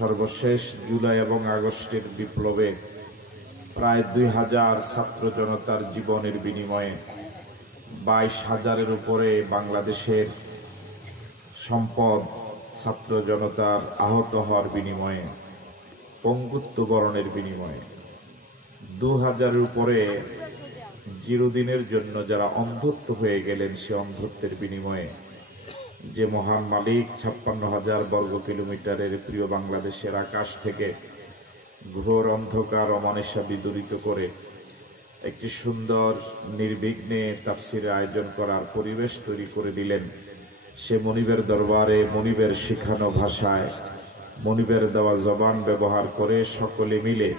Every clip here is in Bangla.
সর্বশেষ জুলাই এবং আগস্টের বিপ্লবে প্রায় 2000 ছাত্র জনতার জীবনের বিনিময়ে 22,000-এর উপরে বাংলাদেশের সম্পদ ছাত্র জনতার আহত হওয়ার বিনিময়ে, পঙ্গুত্ব বরণের বিনিময়ে 2000-এর উপরে চিরদিনের জন্য যারা অন্ধত্ব হয়ে গেলেন, সে অন্ধত্বের বিনিময়ে যে মহান মালিক 56,000 বর্গ কিলোমিটারের প্রিয় বাংলাদেশের আকাশ থেকে ঘোর অন্ধকার অমানিসা বিদূরিত করে একটি সুন্দর নির্বিঘ্নে তাফসিরের আয়োজন করার পরিবেশ তৈরি করে দিলেন, সে মনিবের দরবারে মনিবের শিখানো ভাষায় মনিবের দেওয়া জবান ব্যবহার করে সকলে মিলে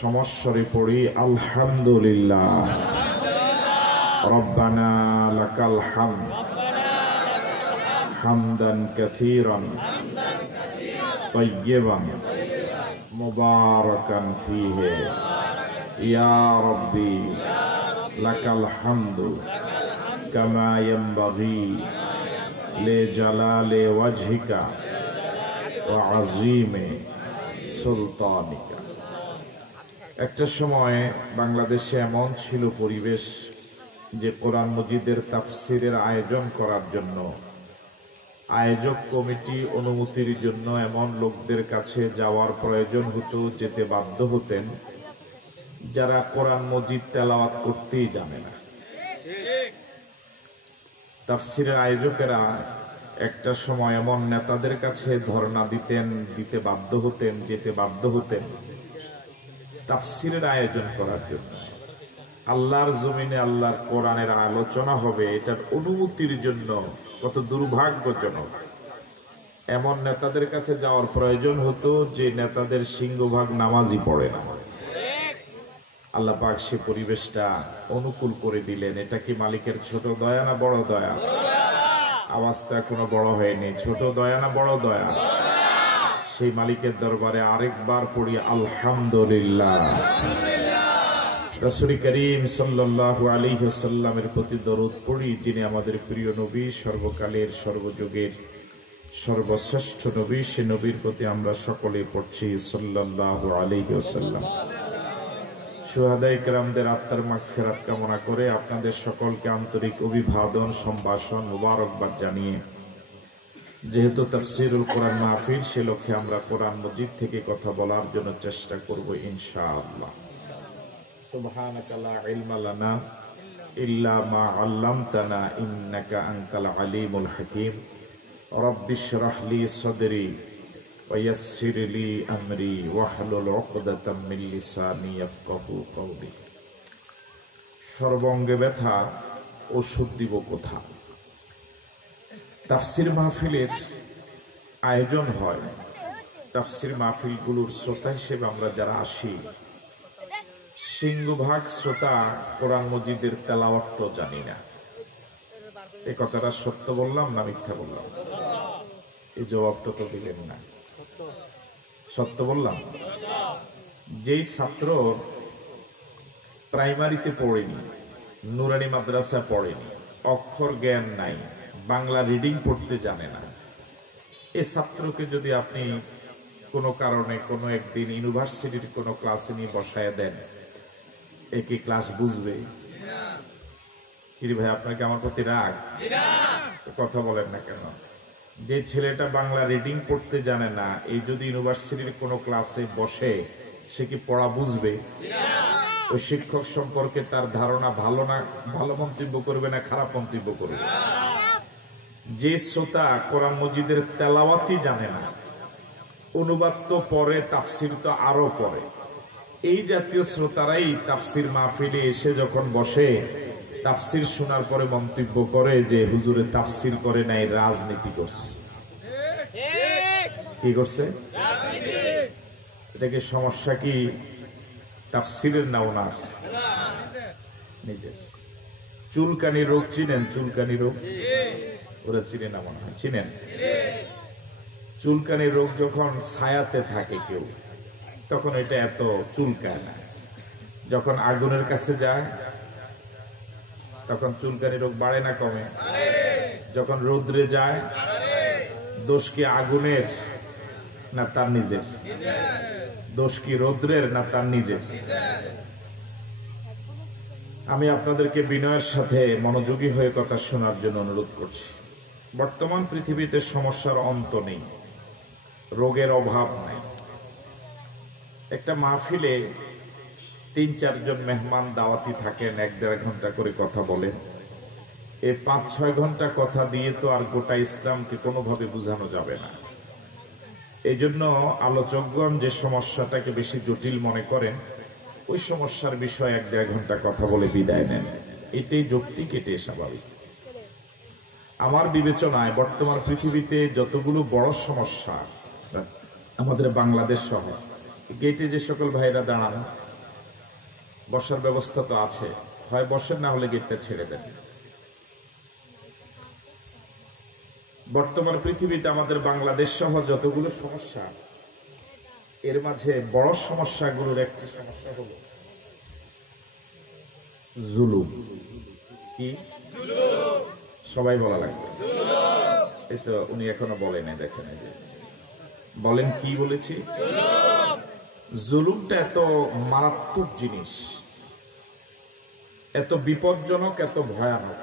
সমস্বরে পড়ি আলহামদুলিল্লাহ। রব্বানা লাকাল হামদ হামদান কাসীরান তাইয়্যিবান মুবারাকান ফীহি ইয়া রাব্বি লাকাল হামদু কামা ইয়ানবাগি লিজালালি ওয়াজহিকা ওয়া আযীমি সুলতানিকা। একটা সময় বাংলাদেশে এমন ছিল পরিবেশ যে কোরআন মজিদের তাফসিরের আয়োজন করার জন্য আয়োজক কমিটি অনুমতির জন্য এমন লোকদের কাছে যাওয়ার প্রয়োজন হতো, যেতে বাধ্য হতেন যারা কোরআন মজিদ তেলাওয়াত করতেই জানে না। তাফসিরের আয়োজকেরা একটা সময় এমন নেতাদের কাছে ধর্ণা দিতে বাধ্য হতেন, যেতে বাধ্য হতেন তাফসিরের আয়োজন করার জন্য। আল্লাহর জমিনে আল্লাহর কোরআনের আলোচনা হবে, এটার অনুমতির জন্য কত দুর্ভাগ্যজনক। এমন নেতাদের কাছে যাওয়ার প্রয়োজন হতো যে নেতাদের সিংহভাগ নামাজই পড়ে না। আল্লাহ পাক সে পরিবেশটা অনুকূল করে দিলেন। এটা কি মালিকের ছোট দয়া না বড় দয়া? আওয়াজটা এখনো বড় হয়নি। ছোট দয়া না বড় দয়া? সেই মালিকের দরবারে আরেকবার পড়ি আলহামদুলিল্লাহ। রাসূল করিম সাল্লাল্লাহু আলাইহি ওয়াসাল্লামের প্রতি দরুদ পড়ি, যিনি আমাদের প্রিয় নবী, সর্বকালের সর্বযুগের সর্বশ্রেষ্ঠ নবী। সে নবীর প্রতি আমরা সকলে পড়ছি সাল্লাল্লাহু আলাইহি ওয়াসাল্লাম। শুহাদায়ে কেরামদের আত্মার মাগফিরাত কামনা করে আপনাদের সকলকে আন্তরিক অভিবাদন, সম্ভাষণ, মুবারকবাদ জানিয়ে, যেহেতু তাফসীরুল কোরআন মাহফিল, সে লক্ষ্যে আমরা কোরআন মজিদ থেকে কথা বলার জন্য চেষ্টা করব ইনশাআল্লাহ। সুবহানাকা লা ইলমা লানা ইল্লা মা আল্লামতানা ইন্নাকা আনতাল আলিমুল হাকীম। রাব্বিশ রাহ লি সাদরি ওয়া ইয়াসসির লি আমরি ওয়াহলুল উকদাতাম মিন লিসানি ইয়াফকাহু কওলি। সর্বঙ্গে ব্যথা, ওষুধ দিব কোথা? তাফসির মাহফিলের আয়োজন হয়। তাফসির মাহফিলগুলোর শ্রোতা হিসেবে আমরা যারা আসি, সিংহভাগ শ্রোতা কোরআন মজিদের তেলাওয়াত তো জানি না। এই কথাটা সত্য বললাম না মিথ্যা বললাম? এই জবাবটা তো দিলেন না। সত্য বললাম? যেই ছাত্র প্রাইমারিতে পড়েনি, নুরানি মাদ্রাসা পড়েনি, অক্ষর জ্ঞান নাই, বাংলা রিডিং পড়তে জানে না, এই ছাত্রকে যদি আপনি কোনো কারণে কোনো একদিন ইউনিভার্সিটির কোনো ক্লাসে নিয়ে বসায় দেন, এ কি ক্লাস বুঝবে? কি ভাই, আপনাকে আমার প্রতি রাগ? কথা বলেন না কেন? যে ছেলেটা বাংলা রিডিং পড়তে জানে না, এই যদি ইউনিভার্সিটির কোনো ক্লাসে বসে, সে কি পড়া বুঝবে? ওই শিক্ষক সম্পর্কে তার ধারণা ভালো না, ভালো মন্তব্য করবে না খারাপ মন্তব্য করবে? যে শ্রোতা কোরআন মজিদের তেলাওয়াতই জানে না, অনুবাদ তো পরে, তাফসির তো আরো পরে, এই জাতীয় শ্রোতারাই তাফসির মাহফিলে এসে যখন বসে, তাফসির শোনার পরে মন্তব্য করে যে হুজুরে তাফসির করে নাই, রাজনীতি করছে। কি করছে? এটা কি সমস্যা? কি তাফসিরের না ওনার নিজের? চুলকানি রোগ চিনেন? চুলকানি রোগ ওরা চিনে না মনে হয়, চিনেন? চুলকানি রোগ যখন ছায়াতে থাকে কেউ, তখন এটা এত চুলকায় না। যখন আগুনের কাছে যায় তখন চুলকানি রোগ বাড়ে না কমে? যখন রৌদ্রে যায়, দোষ কি আগুনের না তার নিজের? দোষ কি রৌদ্রের না তার নিজের? আমি আপনাদেরকে বিনয়ের সাথে মনোযোগী হয়ে কথা শোনার জন্য অনুরোধ করছি। বর্তমান পৃথিবীতে সমস্যার অন্ত নেই, রোগের অভাব নাই। একটা মাহফিলে ৩-৪ জন মেহমান দাওয়াতি থাকেন, ১-১.৫ ঘন্টা করে কথা বলেন। এই ৫-৬ ঘন্টা কথা দিয়ে তো আর গোটা ইসলামকে কোনোভাবে বোঝানো যাবে না। এই জন্য আলোচকগণ যে সমস্যাটাকে বেশি জটিল মনে করেন, ওই সমস্যার বিষয়ে ১-১.৫ ঘন্টা কথা বলে বিদায় নেন। এটাই যৌক্তিক, এটাই স্বাভাবিক। আমার বিবেচনায় বর্তমান পৃথিবীতে যতগুলো বড় সমস্যা আমাদের বাংলাদেশ সহ, গেটে যে সকল ভাইরা দাঁড়ান, বসার ব্যবস্থা তো আছে, হয় বসেন, না হলে গেটটা ছেড়ে দেন। বর্তমান পৃথিবীতে আমাদের বাংলাদেশ সহ যতগুলো সমস্যা, এর মাঝে বড় সমস্যাগুলোর একটি সমস্যা হলো জুলুম। কি সবাই বলা লাগবে? এই তো উনি এখনো বলেন, দেখেন বলেন কি বলেছি। জুলুমটা এত মারাত্মক জিনিস, এত বিপজ্জনক, এত ভয়ানক।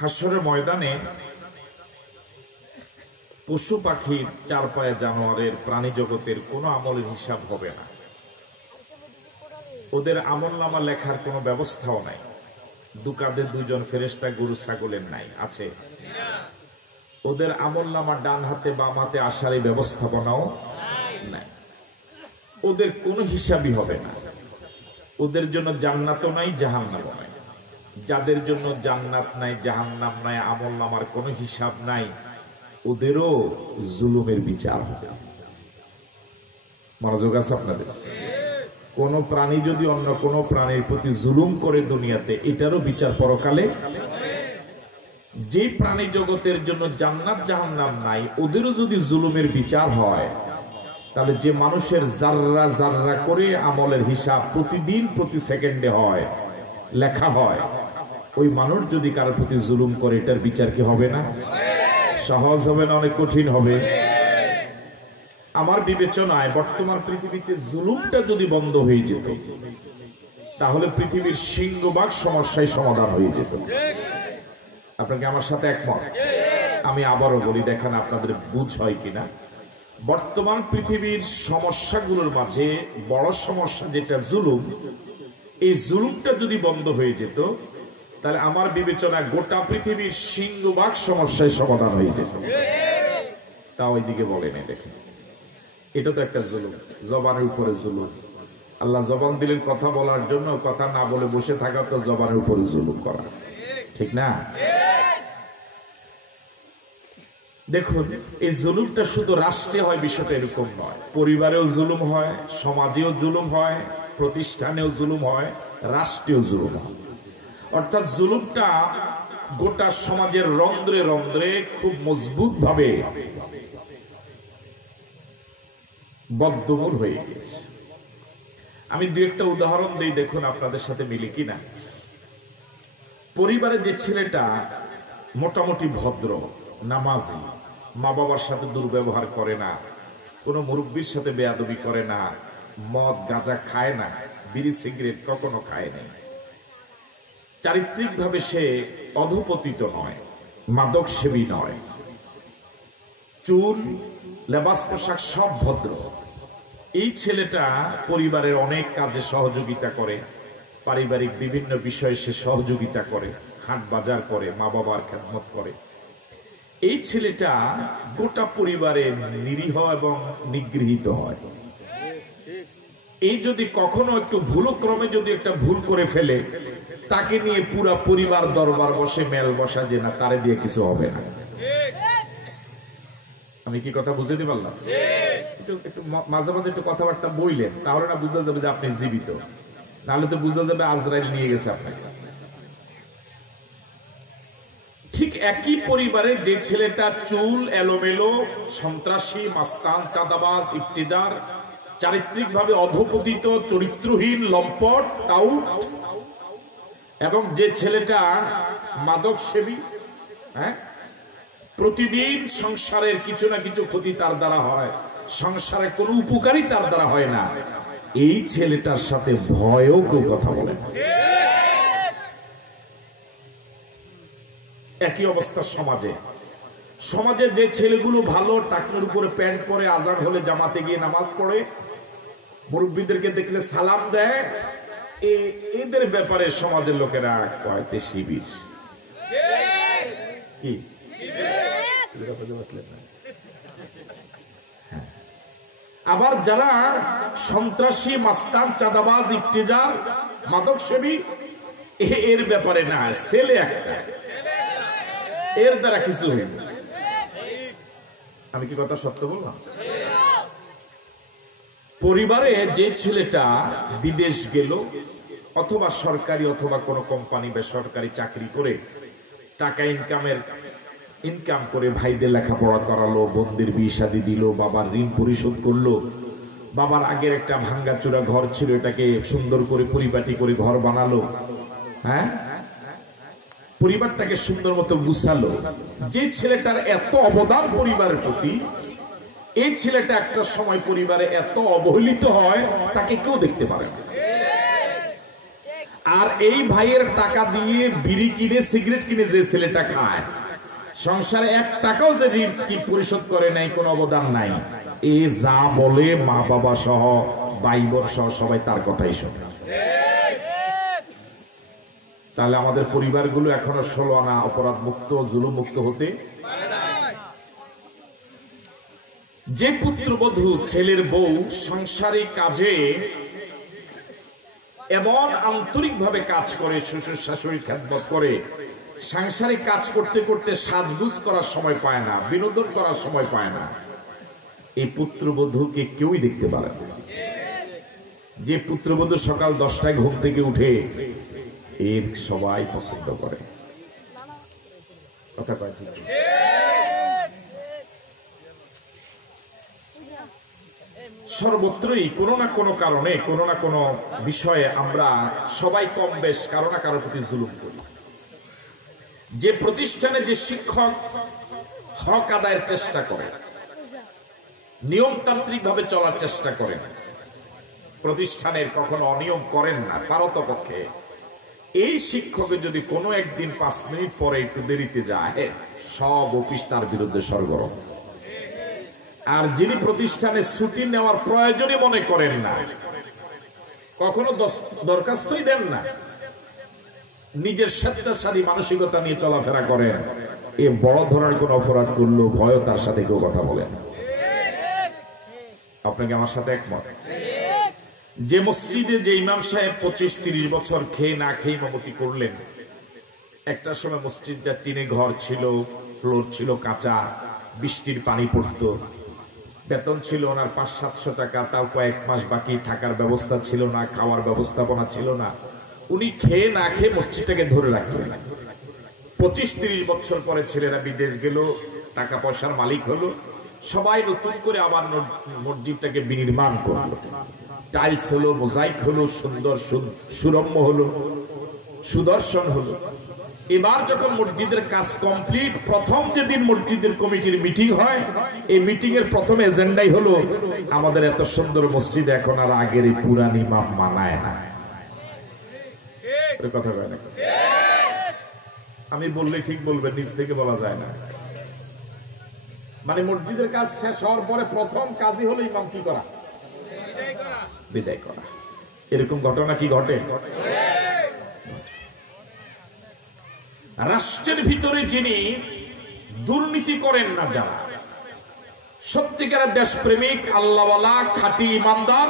হাসরের ময়দানে পশু পাখির, চার পায়ে জানোয়ারের, প্রাণী জগতের কোনো আমলের হিসাব হবে না। ওদের আমল নামা লেখার কোনো ব্যবস্থাও নাই। দুকাদের 2 ফেরেশতা গরু ছাগলের নাই, আছে? ওদের আমল নামা ডান হাতে বাম হাতে আসার এই ব্যবস্থাপনাও নাই। ওদের কোনো হিসাবই হবে না। ওদের জন্য জান্নাতও নাই, জাহান্নামও নাই। যাদের জন্য জান্নাত নাই, জাহান্নাম নাই, আমল নামার কোনো হিসাব নাই, ওদেরও জুলুমের বিচার হবে। মনোযোগ আছে আপনাদের? কোন প্রাণী যদি অন্য কোন প্রাণীর প্রতি জুলুম করে দুনিয়াতে, এটারও বিচার পরকালে। যে প্রাণী জগতের জন্য জান্নাত জাহান্নাম নাই, ওদেরও যদি জুলুমের বিচার হয়, তাহলে যে মানুষের জাররা জাররা করে আমলের হিসাব প্রতিদিন প্রতি সেকেন্ডে হয়, লেখা হয়, ওই মানুষ যদি কারোর প্রতি জুলুম করে, এটার বিচার কি হবে না? সহজ হবে না অনেক কঠিন হবে? আমার বিবেচনায় বর্তমান পৃথিবীতে জুলুমটা যদি বন্ধ হয়ে যেত, তাহলে পৃথিবীর সিংহভাগ সমস্যায় সমাধান হয়ে যেত। আপনাকে আমার সাথে একমত? আমি আবারও বলি, দেখেন আপনাদের বুঝ হয় কিনা। বর্তমান পৃথিবীর সমস্যাগুলোর মাঝে বড় সমস্যা যেটা জুলুম, এই জুলুমটা যদি বন্ধ হয়ে যেত, তাহলে আমার বিবেচনায় গোটা পৃথিবীর সিংহভাগ সমস্যায় সমাধান হয়ে যেত। তা ওইদিকে বলেন, দেখেন এটা তো একটা জুলুম, জবানের উপরে জুলুম। আল্লাহ জবান দিলেন কথা বলার জন্য, কথা না বলে বসে থাকা তো জবানের উপরে জুলুম করা, ঠিক না? দেখুন, এই জুলুমটা শুধু রাষ্ট্রে হয় বিষয়টা এরকম নয়। পরিবারেও জুলুম হয়, সমাজেও জুলুম হয়, প্রতিষ্ঠানেও জুলুম হয়, রাষ্ট্রেও জুলুম হয়। অর্থাৎ জুলুমটা গোটা সমাজের রন্ধ্রে রন্ধ্রে খুব মজবুত ভাবে বদ্ধমূল হয়ে গেছে। আমি 2-একটা উদাহরণ দিই, দেখুন আপনাদের সাথে মিলে কিনা। পরিবারের যে ছেলেটা মোটামুটি ভদ্র, নামাজি, মা বাবার সাথে দুর্ব্যবহার করে না, কোনো মুরব্বীর সাথে বেয়াদবি করে না, মদ গাঁজা খায় না, বিড়ি সিগারেট কখনো খায় না, চারিত্রিক ভাবে সে অধপতিত নয়, মাদক সেবী নয়, চুল লেবাস পোশাক সব ভদ্র, এই ছেলেটা পরিবারের অনেক কাজে সহযোগিতা করে, পারিবারিক বিভিন্ন বিষয়ে সে সহযোগিতা করে, হাট বাজার করে, মা বাবার খেদমত করে। এই ছেলেটা গোটা পরিবারে নিরীহ এবং নিগৃহীত হয়। এই যদি কখনো একটু ভুলক্রমে যদি একটা ভুল করে ফেলে, তাকে নিয়ে পুরা পরিবার দরবার বসে, মেল বসা, যে না তারে দিয়ে কিছু হবে না। আমি কি কথা বুঝতে পারলাম? একটু মাঝে মাঝে একটু কথাবার্তা বললেন, তাহলে না বুঝা যাবে যে আপনি জীবিত, নাহলে তো বুঝা যাবে আজরাইল নিয়ে গেছে আপনাকে। ঠিক একই পরিবারে যে ছেলেটা চুল এলোমেলো, সন্ত্রাসী, মাস্তান, চাঁদাবাজ, ইফতিজার, চারিত্রিক ভাবে অধপতিত, চরিত্রহীন, লম্পট, টাউট, এবং যে ছেলেটা মাদক সেবী, প্রতিদিন সংসারের কিছু না কিছু ক্ষতি তার দ্বারা হয়, সংসারে কোনো উপকারী তার দ্বারা হয় না, এই ছেলেটার সাথে ভয়ও কেউ কথা বলে না। একই অবস্থা সমাজে। সমাজে যে ছেলেগুলো ভালো, টাকনোর উপরে প্যান্ট পরে, আজান হলে জামাতে গিয়ে নামাজ পড়ে, মুরব্বীদেরকে দেখলে সালাম দেয়, এদের ব্যাপারে সমাজের লোকেরা কয়তে শিবির কি। আবার যারা সন্ত্রাসী, মাস্তান, চাঁদাবাজ, ইফতেজার, মাদক সেবী, এর ব্যাপারে না, ছেলে একটা, এর দ্বারা কিছু হইল। আমি কি কথা সত্য বললাম? পরিবারে যে ছেলেটা বিদেশ গেল, অথবা সরকারি অথবা কোনো কোম্পানি বেসরকারি চাকরি করে টাকা ইনকাম করে ভাইদের লেখাপড়া করালো, বোনদের বিয়ে শাদী দিল, বাবার ঋণ পরিশোধ করলো, বাবার আগের একটা ভাঙ্গাচোরা ঘর ছিল, এটাকে সুন্দর করে পরিপাটি করে ঘর বানালো, হ্যাঁ, পরিবারটাকে সুন্দর মতো গুছালো। যে ছেলেটার এত অবদান পরিবারের প্রতি, এই ছেলেটা একটা সময় পরিবারে এত অবহেলিত হয়, তাকে কেউ দেখতে পারে না। আর এই ভাইয়ের টাকা দিয়ে বিড়ি কিনে, সিগারেট কিনে যে ছেলেটা খায়, সংসারে 1 টাকাও যে ঋণ কি পরিশোধ করে নাই, কোনো অবদান নাই, এ যা বলে মা বাবা সহ, ভাই বোন সহ সবাই তার কথাই শোনে। তাহলে আমাদের পরিবারগুলো এখনো 16 আনা অপরাধ মুক্ত, জুলুম মুক্ত হতে পারে না। যে পুত্রবধূ, ছেলের বউ সংসারিক কাজে এমন আন্তরিক ভাবে কাজ করে, শ্বশুর শাশুড়ির খেদমত করে, সাংসারিক কাজ করতে করতে সাজগুজ করার সময় পায় না, বিনোদন করার সময় পায় না, এই পুত্রবধূকে কেউই দেখতে পারে না। যে পুত্রবধূ সকাল 10টায় ঘুম থেকে উঠে, এর সবাই পছন্দ করে। কথা কয় ঠিক? সর্বত্রই কোনো না কোনো কারণে, কোনো না কোনো বিষয়ে আমরা সবাই কম বেশ কারো না কারোর প্রতি জুলুম করি। যে প্রতিষ্ঠানে যে শিক্ষক হক আদায়ের চেষ্টা করে, নিয়মতান্ত্রিক ভাবে চলার চেষ্টা করেন, প্রতিষ্ঠানের কখনো অনিয়ম করেন না পারতপক্ষে, এই শিক্ষকের যদি কোনো একদিন 5 মিনিট পরে একটু দেরিতে যায়, সব অফিস তার বিরুদ্ধে সরগরম। আর যিনি প্রতিষ্ঠানে ছুটি নেওয়ার প্রয়োজনই মনে করেন না, কখনো দরখাস্তই দেন না, নিজের স্বেচ্ছাচারী মানসিকতা নিয়ে চলাফেরা করেন, এ বড় ধরনের কোন অপরাধ করলো ভয় তার সাথে কেউ কথা বলেন। আপনাকে আমার সাথে একমত? যে মসজিদে যে ইমাম সাহেব 25-30 বছর খেয়ে না খেয়ে ইমামতি করলেন, একটা সময় মসজিদটা টিনে ঘর ছিল, ফ্লোর ছিল কাঁচা, বৃষ্টির পানি পড়তো, বেতন ছিল ওনার 500-700 টাকা, তাও কয়েক মাস বাকি, থাকার ব্যবস্থা ছিল না, খাওয়ার ব্যবস্থাপনা ছিল না, উনি খেয়ে না খেয়ে মসজিদটাকে ধরে রাখলেন। 25-30 বছর পরে ছেলেরা বিদেশ গেল, টাকা পয়সার মালিক হলো, সবাই নতুন করে আবার মসজিদটাকে বিনির্মাণ করলো, টাইলস হলো, মোজাইক হলো, সুন্দর সুরম্য হলো, সুদর্শন হলো। এবার যখন মসজিদের কাজ কমপ্লিট, প্রথম যেদিন মসজিদের কমিটির মিটিং হয়, এই মিটিং এর প্রথম এজেন্ডাই হলো, আমাদের এত সুন্দর মসজিদ এখন আর আগের এই পুরান ইমাম মানায় না। কথা কয় না? আমি বললে ঠিক বলবেন, নিজ থেকে বলা যায় না। মানে মসজিদের কাজ শেষ হওয়ার পরে প্রথম কাজই হলো ইমাম কি করা? বিদায় করা। এরকম ঘটনা কি ঘটে? রাষ্ট্রের ভিতরে যিনি দুর্নীতি করেন না, যারা সত্যিকারের দেশপ্রেমিক, আল্লাহওয়ালা, খাঁটি ইমানদার,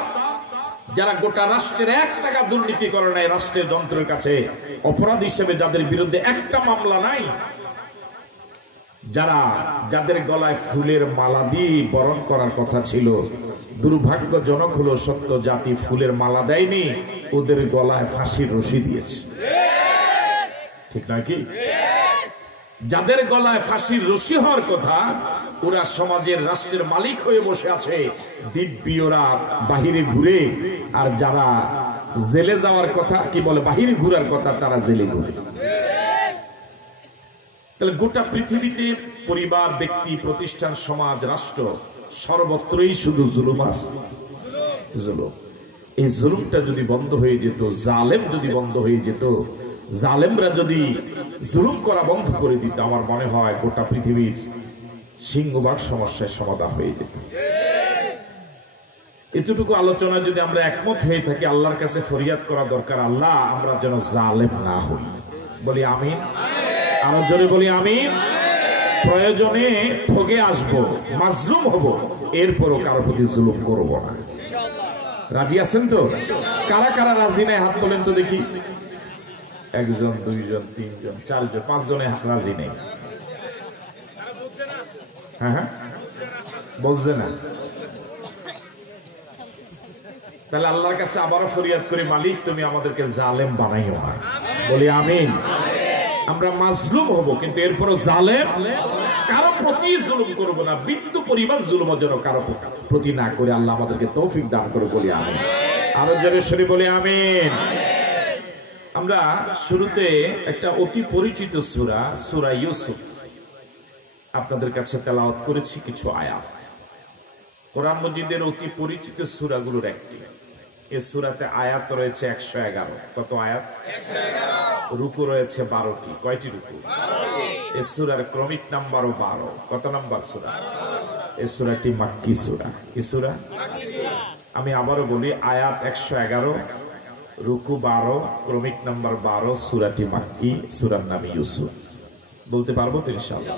যারা গোটা রাষ্ট্রের 1 টাকা দুর্নীতি করে নাই, রাষ্ট্রের যন্ত্রের কাছে অপরাধ হিসেবে যাদের বিরুদ্ধে একটা মামলা নাই, যাদের গলায় ফুলের মালা দিয়ে বরণ করার কথা ছিল, দুর্ভাগ্যজনক হলো সত্য জাতি ফুলের মালা দেয়নি, ওদের গলায় ফাঁসির রশি দিয়েছে। ঠিক নয় কি? যাদের গলায় ফাঁসির রশি হওয়ার কথা, ওরা সমাজের, রাষ্ট্রের মালিক হয়ে বসে আছে, দিব্যি ওরা বাহিরে ঘুরে, আর যারা জেলে যাওয়ার কথা, কি বলে, বাহিরে ঘুরার কথা, তারা জেলে ঘুরে। তাহলে গোটা পৃথিবীতে পরিবার, ব্যক্তি, প্রতিষ্ঠান, সমাজ, রাষ্ট্র সর্বত্রই শুধু জুলুম আর জুলুম। এই জুলুমটা যদি বন্ধ হয়ে যেত, জালেম যদি বন্ধ হয়ে যেত, জালেমরা যদি জুলুম করা বন্ধ করে দিত, আমার মনে হয় গোটা পৃথিবীর সিংহভাগ সমস্যার সমাধান হয়ে যেত। এতটুকু আলোচনা যদি আমরা একমত হয়ে থাকি, আল্লাহর কাছে ফরিয়াদ করা দরকার, আল্লাহ আমরা যেন জালেম না হই। বলি আমিন, আরো জোরে বলি আমিন। প্রয়োজনে ঠগে আসবো, মাজলুম হব, এরপরও কারো প্রতি জুলুম করবো না। রাজি আছেন তো? কারা কারা রাজি নেই হাত তোলেন তো দেখি। একজন, দুইজন, তিনজন, চারজন, পাঁচজনে রাজি নেই। হ্যাঁ হ্যাঁ, বুঝছে না? তাহলে আল্লাহর কাছে আবারও ফরিয়াদ করি, মালিক তুমি আমাদেরকে জালেম বানাইও না। বলি আমিন। আমরা মাজলুম হব, কিন্তু এরপরও জালেম কারো প্রতি জুলুম করব না, বিন্দু পরিমাণ জুলুম যেন কারো প্রতি না করে আল্লাহ আমাদেরকে তৌফিক দান করে। বলি আমিন। আরো জোরে সরে বলি আমিন। আমরা শুরুতে একটা অতি পরিচিত সূরা, সূরা ইউসুফ আপনাদের কাছে তেলাওয়াত করেছি কিছু আয়াত। কোরআন মজিদের অতি পরিচিত সূরাগুলোর একটি। এই সূরাতে আয়াত রয়েছে 111। কত আয়াত? 111। রুকু রয়েছে 12টি। কয়টি রুকু? 12টি। এই সূরার ক্রমিক নাম্বারও 12। কত নাম্বার সূরা? এই সূরাটি মাক্কি সূরা। কি সূরা? মাক্কি সূরা। আমি আবারও বলি, আয়াত 111, রুকু 12, ক্রমিক নাম্বার 12, সূরাটি মাক্কি, সূরার নাম ইউসুফ। বলতে পারবো তো ইনশাআল্লাহ?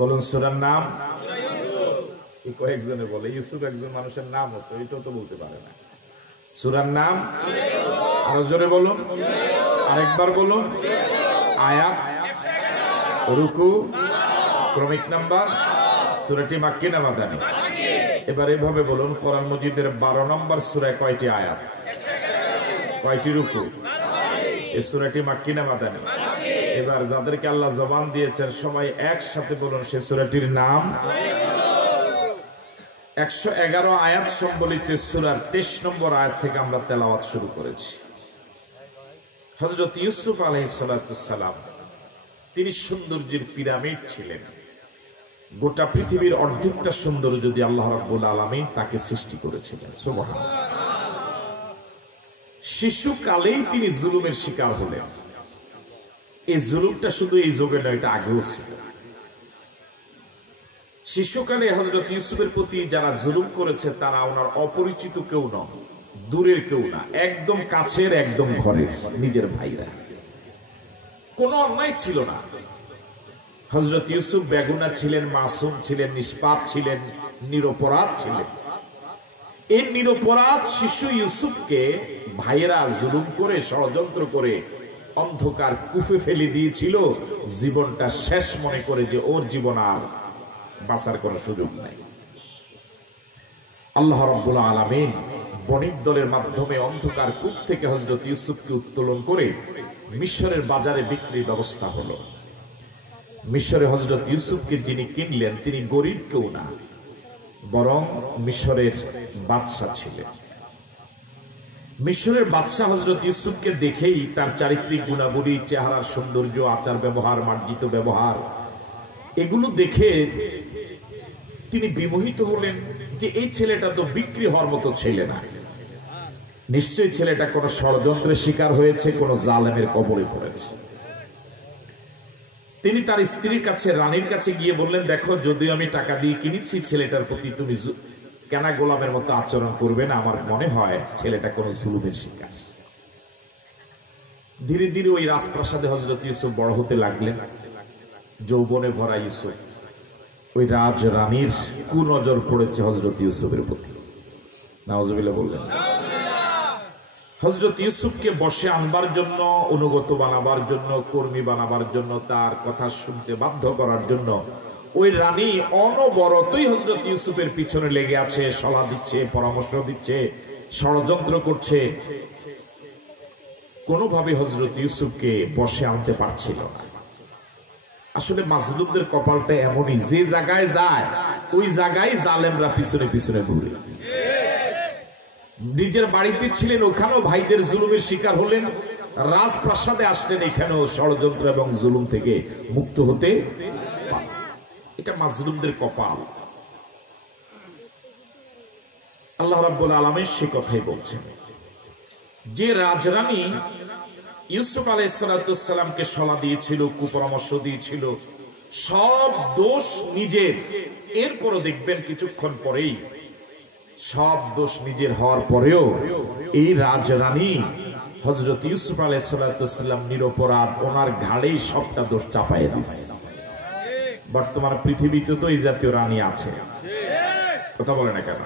বলুন সূরার নাম ইউসুফ। কয়েকজনে বলে ইউসুফ একজন মানুষের নাম হতো, এটাও তো বলতে পারে না। সূরার নাম আরো জোরে বলুন, আরেকবার বলুন। আয়াত, রুকু, ক্রমিক নাম্বার, সূরাটি মাক্কি না মাদানী? এবার এভাবে বলুন, কোরআন মজিদের 12 নম্বর সূরায় কয়টি আয়াত, কয়টি রুকু? এই সূরাটি মাক্কি না মাদানী? এবার যাদেরকে আল্লাহ জবান দিয়েছেন সবাই একসাথে বলুন সে সূরাটির নাম। 111 আয়াত সম্বলিত সূরার 23 নম্বর আয়াত থেকে আমরা তেলাওয়াত শুরু করেছি। হযরত ইউসুফ আলাইহিস সালাম তিনি সৌন্দর্যের পিরামিড ছিলেন। গোটা পৃথিবীর অর্ধেকটা সৌন্দর্য যদি আল্লাহ রাব্বুল আলামিন তাকে সৃষ্টি করেছিলেন। সুবহানাল্লাহ। শিশুকালেই তিনি জুলুমের শিকার হলেন। এই জুলুমটা শুধু এই যুগে নয়, এটা আগেও ছিল। শিশুকালে হযরত ইউসুফের প্রতি যারা জুলুম করেছে তারা ওনার অপরিচিত কেউ নয়, দূরের কেউ না, একদম কাছের, একদম ঘরের নিজের ভাইরা। কোনো অন্যায় ছিল না। হযরত ইউসুফ বেগুনা ছিলেন, মাসুম ছিলেন, নিষ্পাপ ছিলেন, নিরপরাধ ছিলেন। এই নিরপরাধ শিশু ইউসুফকে ভাইয়েরা জুলুম করে, ষড়যন্ত্র করে অন্ধকার কূপে ফেলে দিয়েছিল, জীবনটা শেষ মনে করে যে ওর জীবন আর বাঁচার কোনো সুযোগ নাই। আল্লাহ রাব্বুল আলামিন বণিক দলের মাধ্যমে অন্ধকার কূপ থেকে হযরত ইউসুফকে উত্তোলন করে মিশরের বাজারে বিক্রির ব্যবস্থা হলো। মিশরে হযরত ইউসুফকে যিনি কিনলেন তিনি গরিব কেউ না, বরং মিশরের বাদশা ছিলেন। মিশরের বাদশা হযরত ইউসুফকে দেখেই তার চারিত্রিক গুণাবলী, চেহারার সৌন্দর্য, আচার ব্যবহার, মার্জিত ব্যবহার, এগুলো দেখে তিনি বিমোহিত হলেন যে এই ছেলেটা তো বিক্রি হওয়ার মতো ছেলে না, নিশ্চয়ই ছেলেটা কোনো ষড়যন্ত্রের শিকার হয়েছে, কোনো জালেমের কবলে পড়েছে। তিনি তার স্ত্রীর কাছে, রানীর কাছে গিয়ে বললেন, দেখো যদিও আমি টাকা দিয়ে কিনেছি, ছেলেটার প্রতি তুমি কেনা গোলামের মতো আচরণ করবে না, আমার মনে হয় ছেলেটা কোনো জুলুমের শিকার। ধীরে ধীরে ওই রাজপ্রাসাদে হযরত ইউসুফ বড় হতে লাগলেন। যৌবনে ভরা ইউসুফ, ওই রাজ রানীর কুনজর পড়েছে হযরত ইউসুফের প্রতি। নাউজুবিল্লাহ বললেন। হযরত ইউসুফকে বসে আনবার জন্য, অনুগত বানাবার জন্য, কর্মী বানাবার জন্য, তার কথা শুনতে বাধ্য করার জন্য ওই রানী অনবরতই হযরত ইউসুফের পিছনে লেগে আছে, সলাহ দিচ্ছে, পরামর্শ দিচ্ছে, ষড়যন্ত্র করছে। কোনোভাবে হযরত ইউসুফকে বসে আনতে পারছিল না। আসলে মাজলুমদের কপালটা এমনই, যে জায়গায় যায় ওই জায়গায় জালেমরা পিছনে পিছনে ঘুরে। নিজের বাড়িতে ছিলেন, ওখানেও ভাইদের জুলুমের শিকার হলেন, রাজপ্রাসাদে আসলেন, এখানেও ষড়যন্ত্র এবং জুলুম থেকে মুক্ত হতে। এটা মাজলুমদের কপাল। আল্লাহ রাব্বুল আলামিন সে কথাই বলছেন যে রাজরানী ইউসুফ আলাইহিস সালামকে সলা দিয়েছিল, কুপরামর্শ দিয়েছিল, সব দোষ নিজের। এরপরও দেখবেন কিছুক্ষণ পরেই সব দোষ নিজের হওয়ার পরেও এই রাজরানী হযরত ইউসুফ আলাইহিস সালাম নিরপরাধ, ওনার ঘাড়েই সবটা দোষ চাপাইয়া দিছে। বর্তমান পৃথিবীতে তো এই জাতীয় রানী আছে, কথা বলে না কেন?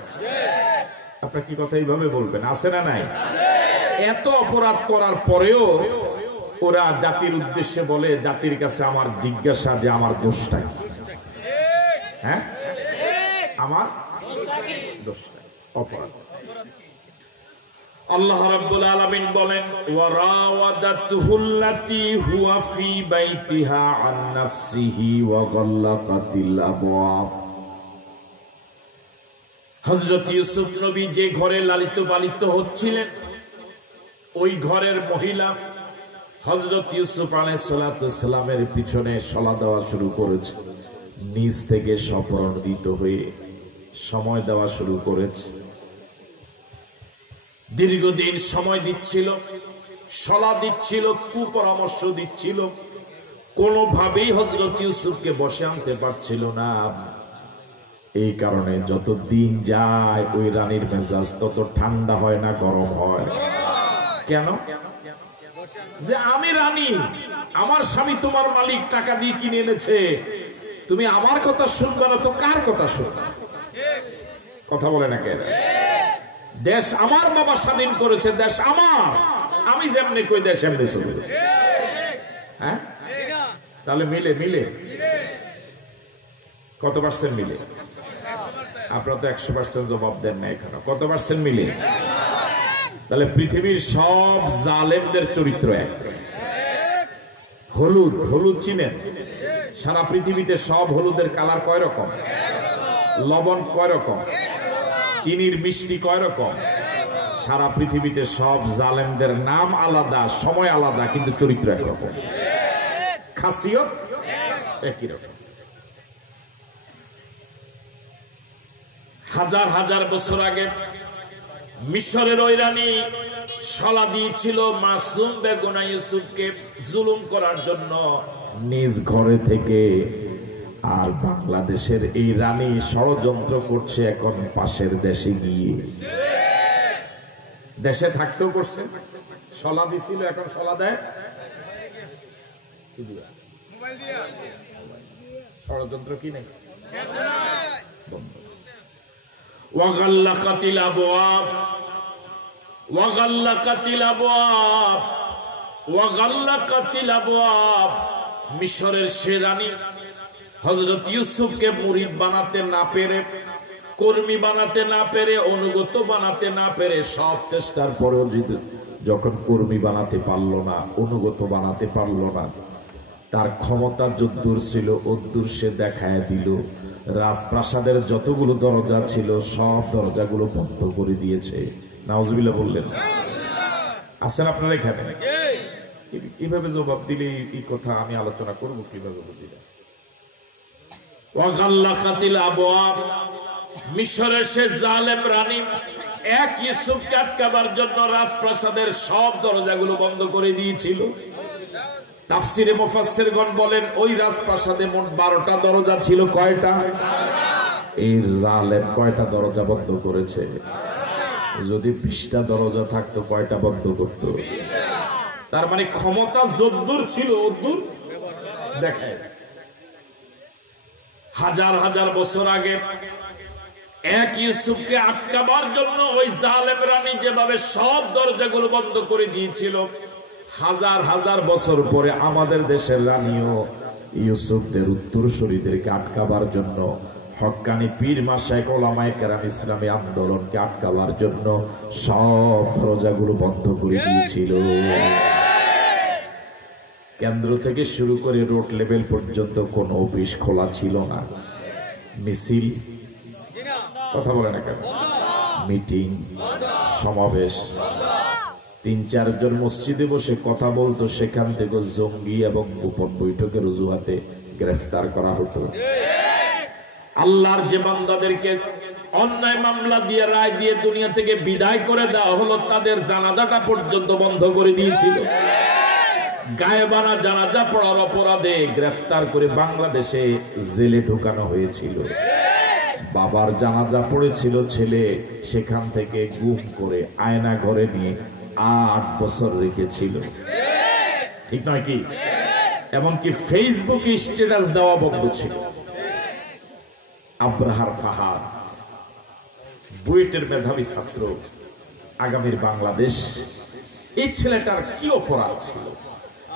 আপনার কি কথা এইভাবে বলবেন, আছে না নাই? এত অপরাধ করার পরেও ওরা জাতির উদ্দেশ্যে বলে, জাতির কাছে আমার জিজ্ঞাসা যে আমার দোষটা কি? হ্যাঁ, আমার দোষটা অপরাধ। আল্লাহ রাব্বুল আলামিন বলেন ওয়ারাওয়াদাতুহুল্লাতী হুয়া ফী বাইতিহা আন নাফসিহি ওয়া গাল্লাকাতিল আবওয়াব। হযরত ইউসুফ নবী যে ঘরে লালিত পালিত হচ্ছিলেন, ওই ঘরের মহিলা হযরত ইউসুফ আলাইহিস সালামের পিছনে সলা দেওয়া শুরু করেছে। নিজ থেকে সপরণিত হয়ে সময় দেওয়া শুরু করেছে। দীর্ঘদিন সময় দিচ্ছিল, সলা দিচ্ছিল, কুপরামর্শ দিচ্ছিল, কোনোভাবেই হযরত ইউসুফকে বসে আনতে পারছিল না। এই কারণে যত দিন যায় ওই রানীর মেজাজ তত ঠান্ডা হয় না, গরম হয়। কেন? যে আমি রানী, আমার স্বামী তোমার মালিক, টাকা দিয়ে কিনে এনেছে, তুমি আমার কথা শুনবে না তো কার কথা শুনবে? কথা বলে না কেন? দেশ আমার বাবা স্বাধীন করেছে, দেশ আমার, আমি যেমনি কই দেশ এমনি চলবে। হ্যাঁ, তাহলে মিলে মিলে কত পার্সেন্ট মিলে? আপনারা তো 100% জবাব দেন না এখানে। কত পার্সেন্ট মিলে? তাহলে পৃথিবীর সব জালেমদের চরিত্র এক। হলুদ, হলুদ চিনেন? সারা পৃথিবীতে সব হলুদের কালার কয় রকম? লবণ কয় রকম? চিনির মিষ্টি কয় রকম? সারা পৃথিবীতে সব জালেমদের নাম আলাদা, সময় আলাদা, কিন্তু চরিত্র একরকম, খাসিয়ত একই রকম। হাজার হাজার বছর আগে মিশরের ওই রানী সলা দিয়েছিল মাসুম বেগুনা ইউসুফকে জুলুম করার জন্য নিজ ঘরে থেকে। আর বাংলাদেশের এই রানী ষড়যন্ত্র করছে এখন পাশের দেশে গিয়ে। দেশে থাকতেও করছে, সলা দিছিল, এখন সলা দেয় ষড়যন্ত্র কি নেই? ওয়াগাল্লাকাতিল আবওয়াব, ওয়াগাল্লাকাতিল আবওয়াব, ওয়াগাল্লাকাতিল আবওয়াব। মিশরের সে রানী হযরত ইউসুফকে মুরিদ বানাতে না পেরে, কর্মী বানাতে না পেরে, অনুগত বানাতে না পেরে, সব চেষ্টার পরেও যখন কর্মী বানাতে পারলো না, অনুগত বানাতে পারলো না, তার ক্ষমতা যদ্দূর ছিল অদ্দূর সে দেখায় দিল। রাজপ্রাসাদের যতগুলো দরজা ছিল সব দরজাগুলো বন্ধ করে দিয়েছে। নাউজুবিল্লাহ বললেন। আছেন আপনারা এখানে? কিভাবে জবাব দিলে এই কথা আমি আলোচনা করবো, কিভাবে বুঝিলেন? ওয়াগাল্লাকাতিল আবওয়াব। মিশরের সে জালেম রানী এক ইউসুফকে আটকাবার জন্য রাজপ্রাসাদের সব দরজাগুলো বন্ধ করে দিয়েছিল। তাফসিরে মুফাসসিরগণ বলেন ওই রাজপ্রাসাদে মোট 12টা দরজা ছিল। কয়টা? এর জালেম কয়টা দরজা বন্ধ করেছে? যদি 20টা দরজা থাকতো কয়টা বন্ধ করত? তার মানে ক্ষমতা যদ্দূর ছিল অদ্দূর দেখায়। হাজার হাজার বছর আগে এক ইউসুফকে আটকাবার জন্য ওই জালেম রানী যেভাবে সব দরজাগুলো বন্ধ করে দিয়েছিল, হাজার হাজার বছর পরে আমাদের দেশের রানীও ইউসুফদের উত্তরসূরিদেরকে আটকাবার জন্য, হক্কানি পীর মাশায়েখ ওলামায়ে কেরাম ইসলামী আন্দোলনকে আটকাবার জন্য সব দরজাগুলো বন্ধ করে দিয়েছিল। কেন্দ্র থেকে শুরু করে রোড লেভেল পর্যন্ত কোন অফিস খোলা ছিল না। মিছিল, কথা বলে না কেন, মিটিং, সমাবেশ, 3-4 জন মসজিদে বসে কথা বলতো, সেখান থেকে জঙ্গি এবং গোপন বৈঠকের অজুহাতে গ্রেফতার করা হতো। আল্লাহর যে বান্দাদেরকে অন্যায় মামলা দিয়ে রায় দিয়ে দুনিয়া থেকে বিদায় করে দেওয়া হলো, তাদের জানাজাটা পর্যন্ত বন্ধ করে দিয়েছিল। গায়েবানা জানাজা পড়ার অপরাধে গ্রেফতার করে বাংলাদেশে জেলে ঢোকানো হয়েছিল। বাবার জানাজা পড়েছিল ছেলে, সেখান থেকে গুম করে আয়না ঘরে নিয়ে 8 বছর রেখেছিল। ঠিক নয় কি? এমনকি ফেসবুকে স্ট্যাটাস দেওয়া বন্ধ ছিল। আব্রাহার ফাহাদ বুয়েটের মেধাবী ছাত্র, আগামীর বাংলাদেশ। এই ছেলেটার কি অপরাধ ছিল?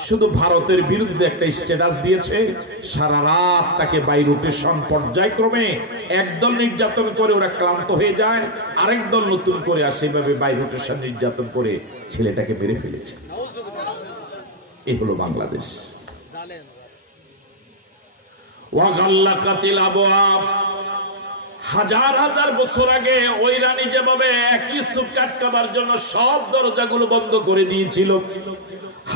শুধু ভারতের বিরুদ্ধে একটা স্ট্যাটাস দিয়েছে, সারা রাত তাকে বাই রোটেশন পর্যায়ক্রমে একদল নির্যাতন করে ওরা ক্লান্ত হয়ে যায়, আরেক দল নতুন করে আসে, এভাবে বাই রোটেশন নির্যাতন করে ছেলেটাকে মেরে ফেলেছে। এই হলো বাংলাদেশ। ওয়াগাল্লাকাতিল আবওয়াব, হাজার হাজার বছর আগে ওই রানী যেভাবে ইউসুফ আটকাবার জন্য সব দরজাগুলো বন্ধ করে দিয়েছিল,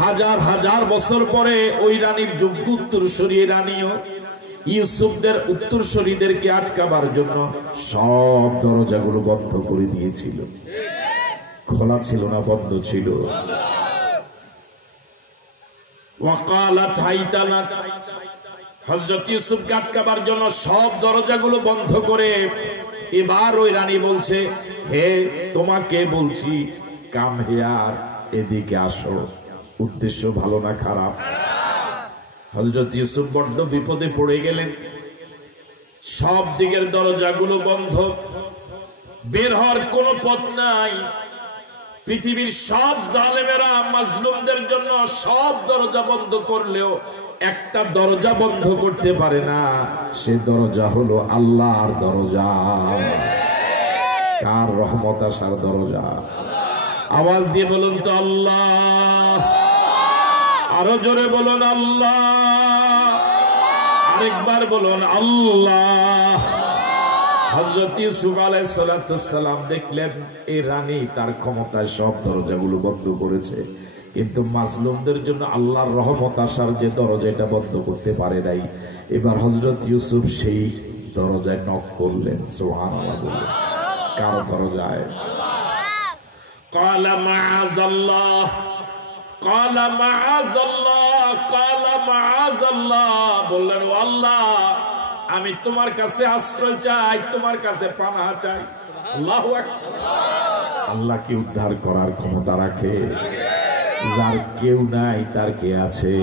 হাজার হাজার বছর পরে ওই রানীর যোগ্য উত্তরসূরি রানীও ইউসুফদের উত্তরসূরিদেরকে আটকাবার জন্য সব দরজাগুলো বন্ধ করে দিয়েছিল। খোলা ছিল না, বন্ধ ছিল। ওয়াকালাত হাইতানা, হযরত ইউসুফকে আটকাবার জন্য সব দরজাগুলো বন্ধ করে এবার ওই রানী বলছে, হে তোমাকে বলছি, কাম হিয়ার, এদিকে আসো। উদ্দেশ্য ভালো না খারাপ? হযরত ইউসুফ বড্ড বিপদে পড়ে গেলেন। সব দিকের দরজাগুলো বন্ধ, বের হওয়ার কোনো পথ নাই। পৃথিবীর সব জালেমেরা মাজলুমদের জন্য সব দরজা বন্ধ করলেও একটা দরজা বন্ধ করতে পারে না, সে দরজা হলো আল্লাহর দরজা। কার রহমত আসার দরজা? আওয়াজ দিয়ে বলুন তো আল্লাহ। আরো জোরে বলুন আল্লাহ। আরেকবার বলুন আল্লাহ। হযরত ইউসুফ আলাইহিস সালাম দেখলেন এই রানী তার ক্ষমতায় সব দরজাগুলো বন্ধ করেছে, কিন্তু মাজলুমদের জন্য আল্লাহর রহমত আসার যে দরজা, এটা বন্ধ করতে পারে নাই। এবার হযরত ইউসুফ সেই দরজায় নক করলেন। সুবহানাল্লাহ বললেন। কার দরজায়? ক্বালা মাআযাল্লাহ, ক্বালা মাআযাল্লাহ, ক্বালা মাআযাল্লাহ। বললেন, ও আল্লাহ, আমি তোমার কাছে আশ্রয় চাই, তোমার কাছে পানাহ চাই। আল্লাহু আকবার। আল্লাহ কি উদ্ধার করার ক্ষমতা রাখে? যার কেউ নাই তার কে আছে?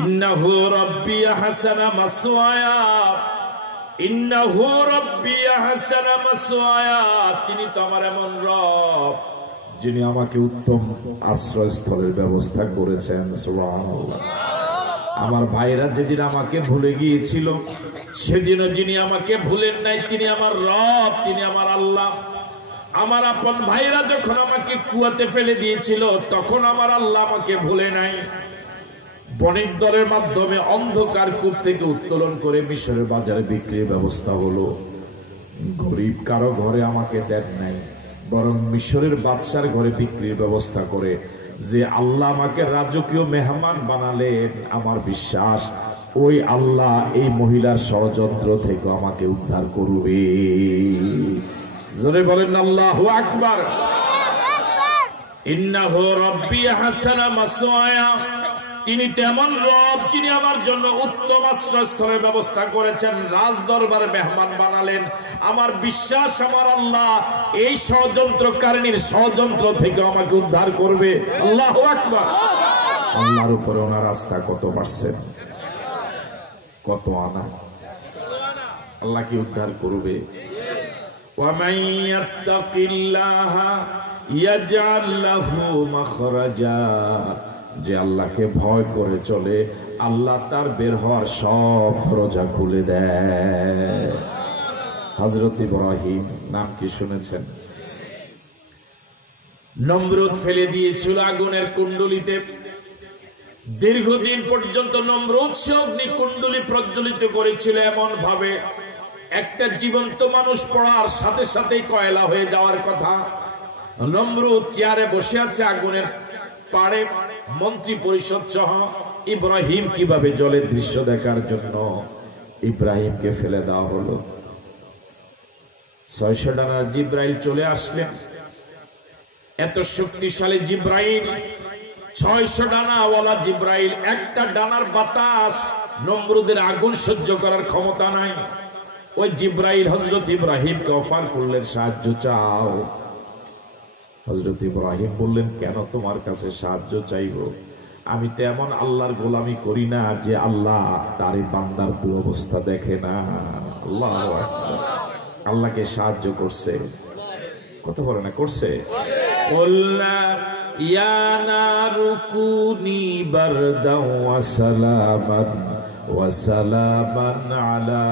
ইন্নাহু রাব্বি আহসানা মাসওয়ায়া, ইন্নাহু রাব্বি আহসানা মাসওয়ায়া। তিনি তো আমার এমন রব যিনি আমাকে উত্তম আশ্রয়স্থলের ব্যবস্থা করেছেন। সুবহানাল্লাহ। আমার ভাইরা যেদিন আমাকে ভুলে গিয়েছিল, সেদিনও যিনি আমাকে ভুলেন নাই, তিনি আমার রব, তিনি আমার আল্লাহ। আমার আপন ভাইরা যখন আমাকে কুয়াতে ফেলে দিয়েছিল, তখন আমার আল্লাহ আমাকে ভুলে নাই। বণিক দলের মাধ্যমে অন্ধকার কূপ থেকে উত্তোলন করে মিশরের বাজারে বিক্রির ব্যবস্থা হলো। গরিব কারো ঘরে আমাকে দেন নাই, বরং মিশরের বাদশার ঘরে বিক্রির ব্যবস্থা করে যে আল্লাহ আমাকে রাজকীয় মেহমান বানালেন, আমার বিশ্বাস ওই আল্লাহ এই মহিলার ষড়যন্ত্র থেকে আমাকে উদ্ধার করবে। জোরে বলেন আল্লাহু আকবার। ইন্নাহু রাব্বি আহসানা মাসওয়ায়া। তিনি তেমন রব যিনি আমার জন্য উত্তম আশ্রয়স্থলের ব্যবস্থা করেছেন, রাজ দরবারে মেহমান বানালেন। আমার বিশ্বাস আমার আল্লাহ এই ষড়যন্ত্রকারিনীর ষড়যন্ত্র থেকে আমাকে উদ্ধার করবে। আল্লাহু আকবার। আল্লাহর উপরে ওনার আস্থা কত পার্সেন্ট, কত আনা? আল্লাহ কি উদ্ধার করবে? ওয়ামান ইয়াত্তাকিল্লাহা ইয়াজআল লাহু মাখরাজা। যে আল্লাহকে ভয় করে চলে, আল্লাহ তার বের হওয়ার সব দরজা খুলে দেয়। হযরত ইব্রাহিম নাম কি শুনেছেন? নমরুদ ফেলে দিয়েছিল আগুনের কুণ্ডলিতে। দীর্ঘদিন পর্যন্ত নমরুদ সে অগ্নিকুণ্ডলী প্রজ্বলিত করেছিল এমন ভাবে একটা জীবন্ত মানুষ পড়ার সাথে সাথেই কয়লা হয়ে যাওয়ার কথা। নমরুদ চেয়ারে বসে আছে আগুনের পাড়ে, মন্ত্রী পরিষদ সহ। ইব্রাহিম কিভাবে জলের দৃশ্য দেখার জন্য ইব্রাহিমকে ফেলে দেওয়া হলো। 600 ডানা জিব্রাইল চলে আসলেন। এত শক্তিশালী জিব্রাইল, 600 ডানাওয়ালা জিব্রাইল। একটা ডানার বাতাস নমরুদের আগুন সহ্য করার ক্ষমতা নাই। ওই জিব্রাইল হযরত ইব্রাহিমকে অফার করলেন, সাহায্য চাও। হযরত ইব্রাহিম বললেন, কেন তোমার কাছে সাহায্য চাইব? আমি তো এমন আল্লাহর গোলামি করি না যে আল্লাহ তার বান্দার দুরবস্থা দেখে না। আল্লাহু আকবার। আল্লাহকে সাহায্য করছে, কথা বলে না, করছে। কুলনা ইয়া নারু কুনি বারদাও ওয়া সালামান ওয়া সালামান আলা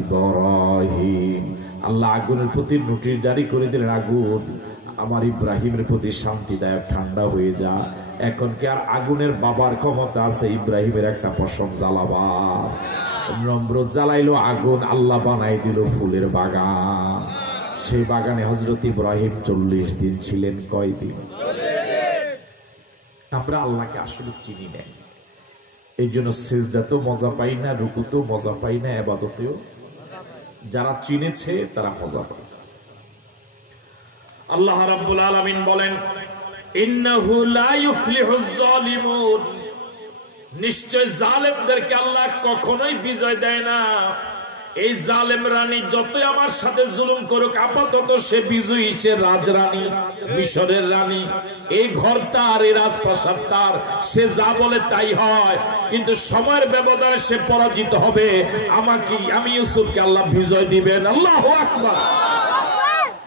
ইব্রাহিম। আল্লাহ আগুনের প্রতি নোটিশ জারি করে দিলেন, আগুন আমার ইব্রাহিমের প্রতি শান্তিদায়ক, ঠান্ডা হয়ে যা। এখন কি আর আগুনের বাবার ক্ষমতা আছে ইব্রাহিমের একটা পশম জ্বালাবার? নমরুদ জ্বালাইলো আগুন, আল্লাহ বানাই দিল ফুলের বাগান। সেই বাগানে হযরত ইব্রাহিম 40 দিন ছিলেন। কয়দিন? আমরা আল্লাহকে আসলে চিনি না, এই জন্য সিজদা তো মজা পাই না, রুকুতেও মজা পাই না, ইবাদতেও। যারা চিনেছে তারা মজা পায়। আল্লাহ রাব্বুল আলামিন বলেন, ইন্নাহু লা ইউফলিহুজ জালিমুন। নিশ্চয় জালেমদেরকে আল্লাহ কখনোই বিজয় দেয় না। এই জালেম রানী যতই আমার সাথে জুলুম করুক, আপাতত সে বিজয়ী, সে রাজরানী, মিশরের রানী। এই ঘর তার, এই রাজপ্রাসাদ তার, সে যা বলে তাই হয়। কিন্তু সময়ের ব্যবধানে সে পরাজিত হবে। আমি ইউসুফকে আল্লাহ বিজয় দিবেন। আল্লাহু আকবার।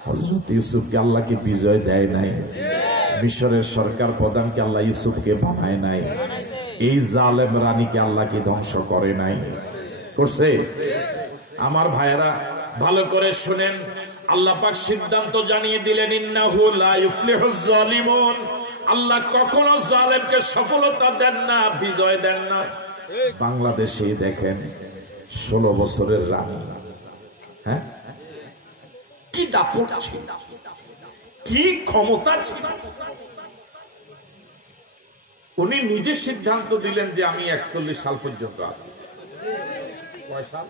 হযরত ইউসুফকে আল্লাহ কি বিজয় দেয় নাই? মিশরের সরকার প্রধানকে আল্লাহ ইউসুফকে বানায় নাই? এই জালেম রানীকে আল্লাহ কি ধ্বংস করে নাই? করছে। আমার ভাইয়েরা ভালো করে শুনেন, আল্লাহ পাক সিদ্ধান্ত জানিয়ে দিলেন, ইন্নাহু লা ইউফলিহুজ জালিমুন। আল্লাহ কখনো জালেমকে সফলতা দেন না, বিজয় দেন না। বাংলাদেশে দেখেন 16 বছরের রানী, হ্যাঁ, কি দাপট ছিল, কি ক্ষমতা ছিল। উনি নিজে সিদ্ধান্ত দিলেন যে আমি 41 সাল পর্যন্ত আছি। কয় সাল?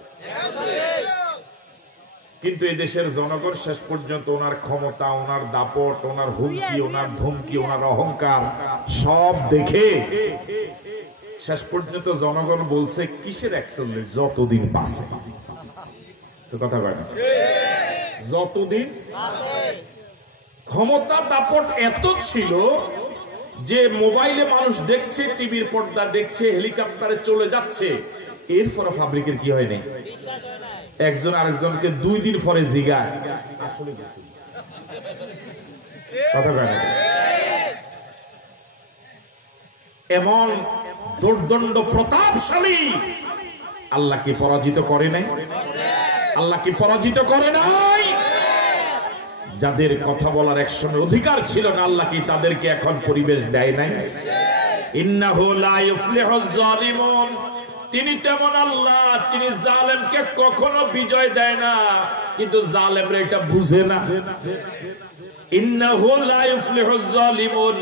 কিন্তু এই দেশের জনগণ শেষ পর্যন্ত ওনার ক্ষমতা, ওনার দাপট, ওনার হুমকি, ওনার ধমকি, ওনার অহংকার সব দেখে শেষ পর্যন্ত জনগণ বলছে, কিসের 41, যতদিন বাঁচে। তো কথা কয় না, যতদিন ক্ষমতা দাপট এত ছিল যে মোবাইলে মানুষ দেখছে, টিভির পর্দা দেখছে, হেলিকপ্টারে চলে যাচ্ছে। এরপর পাবলিকের কি হয়নি, একজন আরেকজনকে 2 দিন পরে জিগায় আসলে গেছে। কথা কয় না। এমন দুর্দণ্ড প্রতাপশালী আল্লাহকে পরাজিত করে নাই? আল্লাহকে পরাজিত করে নাই? যাদের কথা বলার একসময় অধিকার ছিল না, আল্লাহ কি তাদেরকে এখন পরিবেশ দেয় নাই? ইন্নাহু লা ইউফলিহুজ জালিমুন। তিনি তেমন আল্লাহ, তিনি জালেমকে কখনো বিজয় দেয় না, কিন্তু জালেমরা এটা বুঝে না। ইন্নাহু লা ইউফলিহুজ জালিমুন।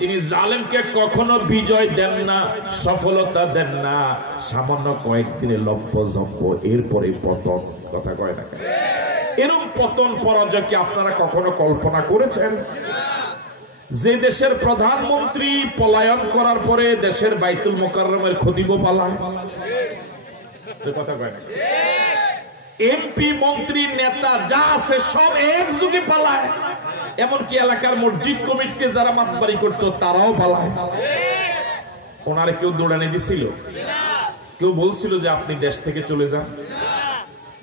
তিনি জালেমকে কখনো বিজয় দেন না, সফলতা দেন না। সামান্য কয়েকদিনে লভ্যজম্প, এরপরে পতন। কথা কয় না? এরকম পতন পরাজয় কি আপনারা কখনো কল্পনা করেছেন? যে দেশের প্রধানমন্ত্রী পলায়ন করার পরে দেশের বাইতুল মুকাররমের খতিব পালায়, কথা কয় না? এমপি, মন্ত্রী, নেতা যা আছে সব একযোগে পালায়। এমনকি এলাকার মসজিদ কমিটিকে যারা মাতবাড়ি করতো তারাও পালায়। ওনারা কেউ দৌড়ানি দিছিল? কেউ বলছিল যে আপনি দেশ থেকে চলে যান?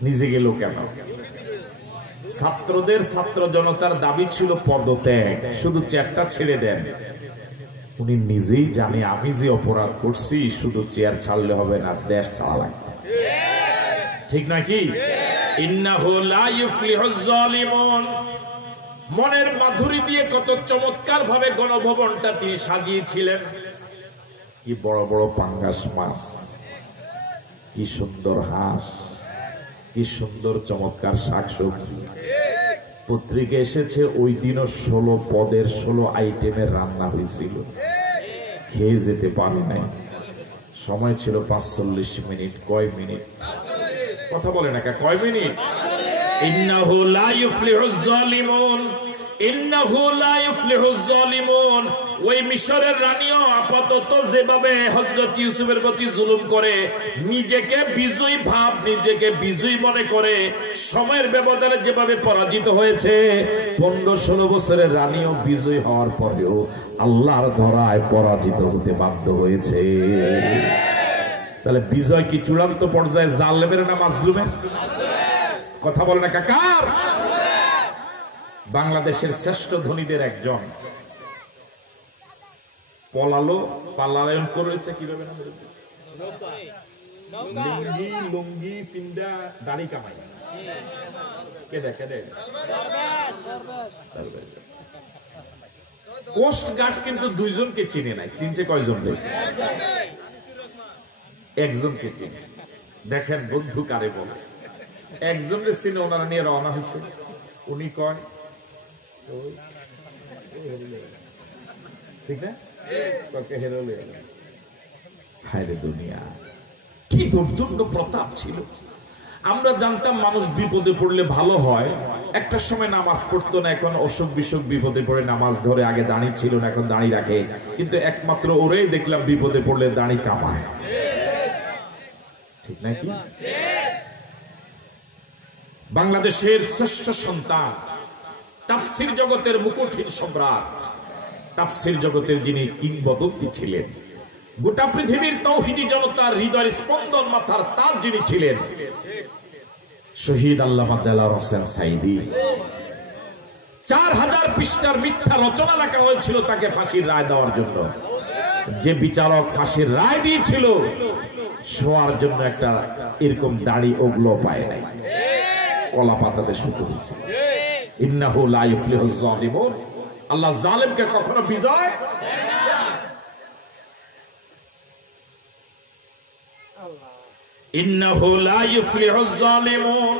নিজে গেল কেন? ছাত্রদের, ছাত্র জনতার দাবি ছিল পদত্যাগ, শুধু চেয়ারটা ছেড়ে দেন। উনি নিজেই জানে আমি যে অপরাধ করছি, শুধু চেয়ার ছাড়লে হবে না, দেশ ছাড়া লাগবে। ঠিক নাকি? ইন্নাহু লা ইউফলিহুজ জালিমুন। মনের মাধুরী দিয়ে কত চমৎকার ভাবে গণভবনটা তিনি সাজিয়েছিলেন। কি বড় বড় পাঙ্গাস মাছ, কি সুন্দর হাঁস, কি সুন্দর চমৎকার শাকসবজি, পত্রিকা এসেছে ওই দিনও 16 পদের 16 আইটেমের রান্না হয়েছিল, খেয়ে যেতে পারে নাই। সময় ছিল 45 মিনিট। কয় মিনিট? কথা বলে না, কয় মিনিট? ইন্নাহু লা ইউফলিহুজ জালিমুন, ইন্নাহু লা ইউফলিহুজ জালিমুন। ওই মিশরের রানীও আপাতত যেভাবে হযরত ইউসুফের প্রতি জুলুম করে, নিজেকে বিজয়ী ভাব, নিজেকে বিজয়ী মনে করে সময়ের ব্যবধানে যেভাবে পরাজিত হয়েছে, 15-16 বছরের রানীও বিজয়ী হওয়ার পরেও আল্লাহর ধরায় পরাজিত হতে বাধ্য হয়েছে। তাহলে বিজয় কি চূড়ান্ত পর্যায়ে জালেমের না মাজলুমের? কথা বলে না কাকার? বাংলাদেশের শ্রেষ্ঠ ধনীদের একজন পলায়ন করেছে কিভাবে না? লুঙ্গি পিন্দা দাড়ি কামাই। কোস্ট গার্ড কিন্তু 2 জনকে চিনে নাই। চিনছে কয়জন? একজনকে চিনছে। দেখেন বন্ধু কারে বলে। একজনের চিনে ওনারা নিয়ে রওনা হয়েছে। উনি কয় ঠিক না? হায়রে দুনিয়া, কি দুর্দণ্ড প্রতাপ ছিল। আমরা জানতাম মানুষ বিপদে পড়লে ভালো হয়। একটা সময় নামাজ পড়তো না, এখন অসুখ বিসুখ বিপদে পড়ে নামাজ ধরে। আগে দাঁড়ি ছিল না, এখন দাঁড়ি রাখে। কিন্তু একমাত্র ওরাই দেখলাম বিপদে পড়লে দাঁড়ি কামায়। ঠিক নাকি? বাংলাদেশের শ্রেষ্ঠ সন্তান, তাফসীর জগতের মুকুটহীন সম্রাট, তাফসীর জগতের যিনি কিংবদন্তি ছিলেন, গোটা পৃথিবীর তাওহীদি জনতার হৃদয়ের স্পন্দন মাথার তার যিনি ছিলেন, শহীদ আল্লামা দেলাওয়ার হোসেন সাঈদী। 4000 পৃষ্ঠার মিথ্যা রচনা লেখা হয়েছিল তাকে ফাঁসির রায় দেওয়ার জন্য। যে বিচারক ফাঁসির রায় দিয়েছিল, শোয়ার জন্য একটা এরকম দাড়ি ওগুলো পায় নাই, কলা পাতাতে শুতে হয়েছে। ইন্নাহু লা ইউফলিহুজ জালিমুন। আল্লাহ জালেমকে কখনো বিজয় দেয় না। ইন্নাহু লা ইউফলিহুজ জালিমুন,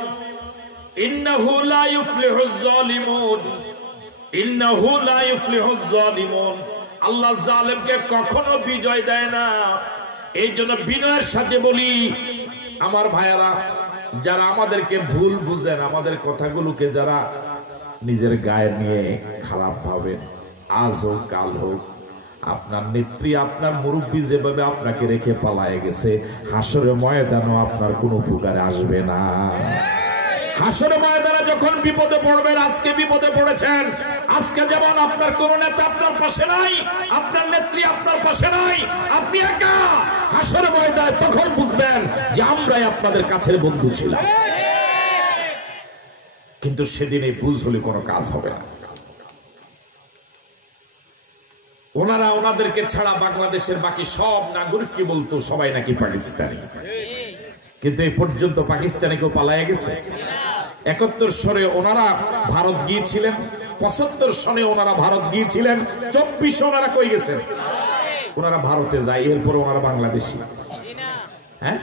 ইন্নাহু লা ইউফলিহুজ জালিমুন, ইন্নাহু লা ইউফলিহুজ জালিমুন। আল্লাহ জালেমকে কখনো বিজয় দেয় না। এই জন্য বিনয়ের সাথে বলি, আমার ভাইয়েরা, যারা আমাদেরকে ভুল বুঝেন, আমাদের কথাগুলোকে যারা নিজের গায়ে নিয়ে খারাপ ভাবেন, আজ হোক কাল হোক, আপনার নেত্রী, আপনার মুরব্বী যেভাবে আপনাকে রেখে পালায়ে গেছে, হাসরে ময়দানও আপনার কোনো উপকারে আসবে না। হাসরে ময়দানে যখন বিপদে পড়বেন, আজকে বিপদে পড়েছেন, আজকে যেমন আপনার কোন নেতা আপনার পাশে নাই, আপনার নেত্রী আপনার পাশে নাই, আপনি একা। হাসরে ময়দানে তখন বুঝবেন যে আমরাই আপনাদের কাছের বন্ধু ছিলাম। কিন্তু সেদিন এই বুঝ হলে কোনো কাজ হবে না। ওনারা ওনাদেরকে ছাড়া বাংলাদেশের বাকি সব নাগরিককে বলতো সবাই নাকি পাকিস্তানি, কিন্তু এই পর্যন্ত পাকিস্তানে কেউ পালায়ে গেছে? 71 সনে ওনারা ভারত গিয়েছিলেন, 75 সনে ওনারা ভারত গিয়েছিলেন, 24 ওনারা কই গেছেন? ওনারা ভারতে যায়, এরপর ওনারা বাংলাদেশি। হ্যাঁ,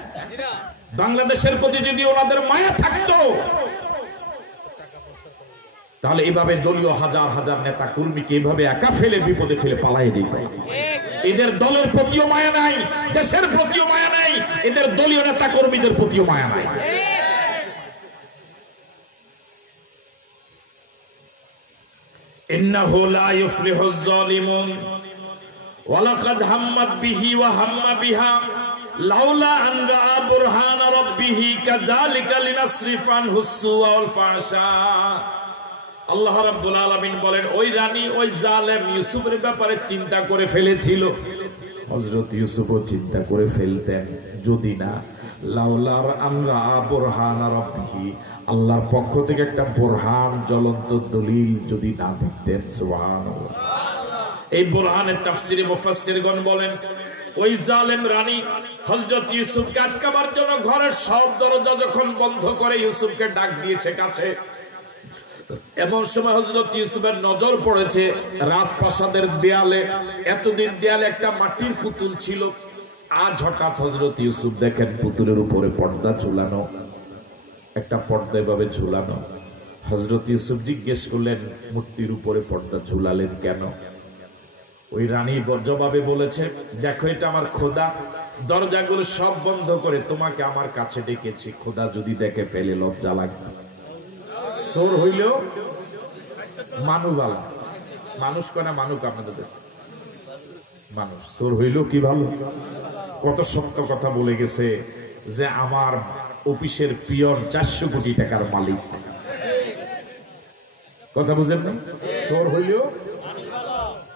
বাংলাদেশের প্রতি যদি ওনাদের মায়া থাকতো, তাহলে এভাবে দলীয় হাজার হাজার নেতা কর্মীকে এভাবে একা ফেলে বিপদে ফেলে পালাইয়ে দিত। এদের দলের প্রতিও মায়া নাই, দেশের প্রতিও মায়া নাই, এদের দলীয় নেতা কর্মীদের প্রতিও মায়া নাই। ইন্নাহু লা ইউফলিহুজ জালিমুন ওয়ালাকাদ হাম্মাত বিহি ওয়া হাম্মা বিহা লাউলা আন রাআ বুরহানা রাব্বিহি কাযালিকা লিনাসরিফা আনহুস সুআ ওয়াল ফাহশা। আল্লাহ রাব্বুল আলামিন বলেন, ওই রানী, ওই জালেম ইউসুফের ব্যাপারে চিন্তা করে ফেলেছিল। হযরত ইউসুফও চিন্তা করে ফেলতেন, যদি না লাউলার আমরা বুরহানা রাব্বিহি, আল্লাহর পক্ষ থেকে একটা বুরহান, জ্বলন্ত দলিল যদি না দেখতেন। সুবহানাল্লাহ। এই বুরহানের তাফসীরে মুফাসসিরগণ বলেন, ওই জালেম রানী হযরত ইউসুফকে আটকাবার জন্য ঘরের সব দরজা যখন বন্ধ করে ইউসুফকে ডাক দিয়েছে কাছে, এমন সময় হযরত ইউসুফের নজর পড়েছে রাজপ্রাসাদের দেয়ালে। এতদিন দেয়ালে একটা মাটির পুতুল ছিল, আজ হঠাৎ হযরত ইউসুফ দেখেন পুতুলের উপরে পর্দা ঝুলানো, একটা পর্দা এভাবে ঝুলানো। হযরত ইউসুফ জিজ্ঞেস করলেন, মূর্তির উপরে পর্দা ঝুলালেন কেন? ওই রানী জবাবে বলেছে, দেখো এটা আমার খোদা, দরজাগুলো সব বন্ধ করে তোমাকে আমার কাছে ডেকেছি, খোদা যদি দেখে ফেলে লজ্জা লাগবে। চোর হইলেও মানুবালা, মানুষ কনা মানুক, আপনাদের মানুষ। চোর হইলেও কি ভালো, কত সত্য কথা বলে গেছে যে আমার অফিসের পিয়ন 400 কোটি টাকার মালিক। কথা বুঝেন না? চোর হইলেও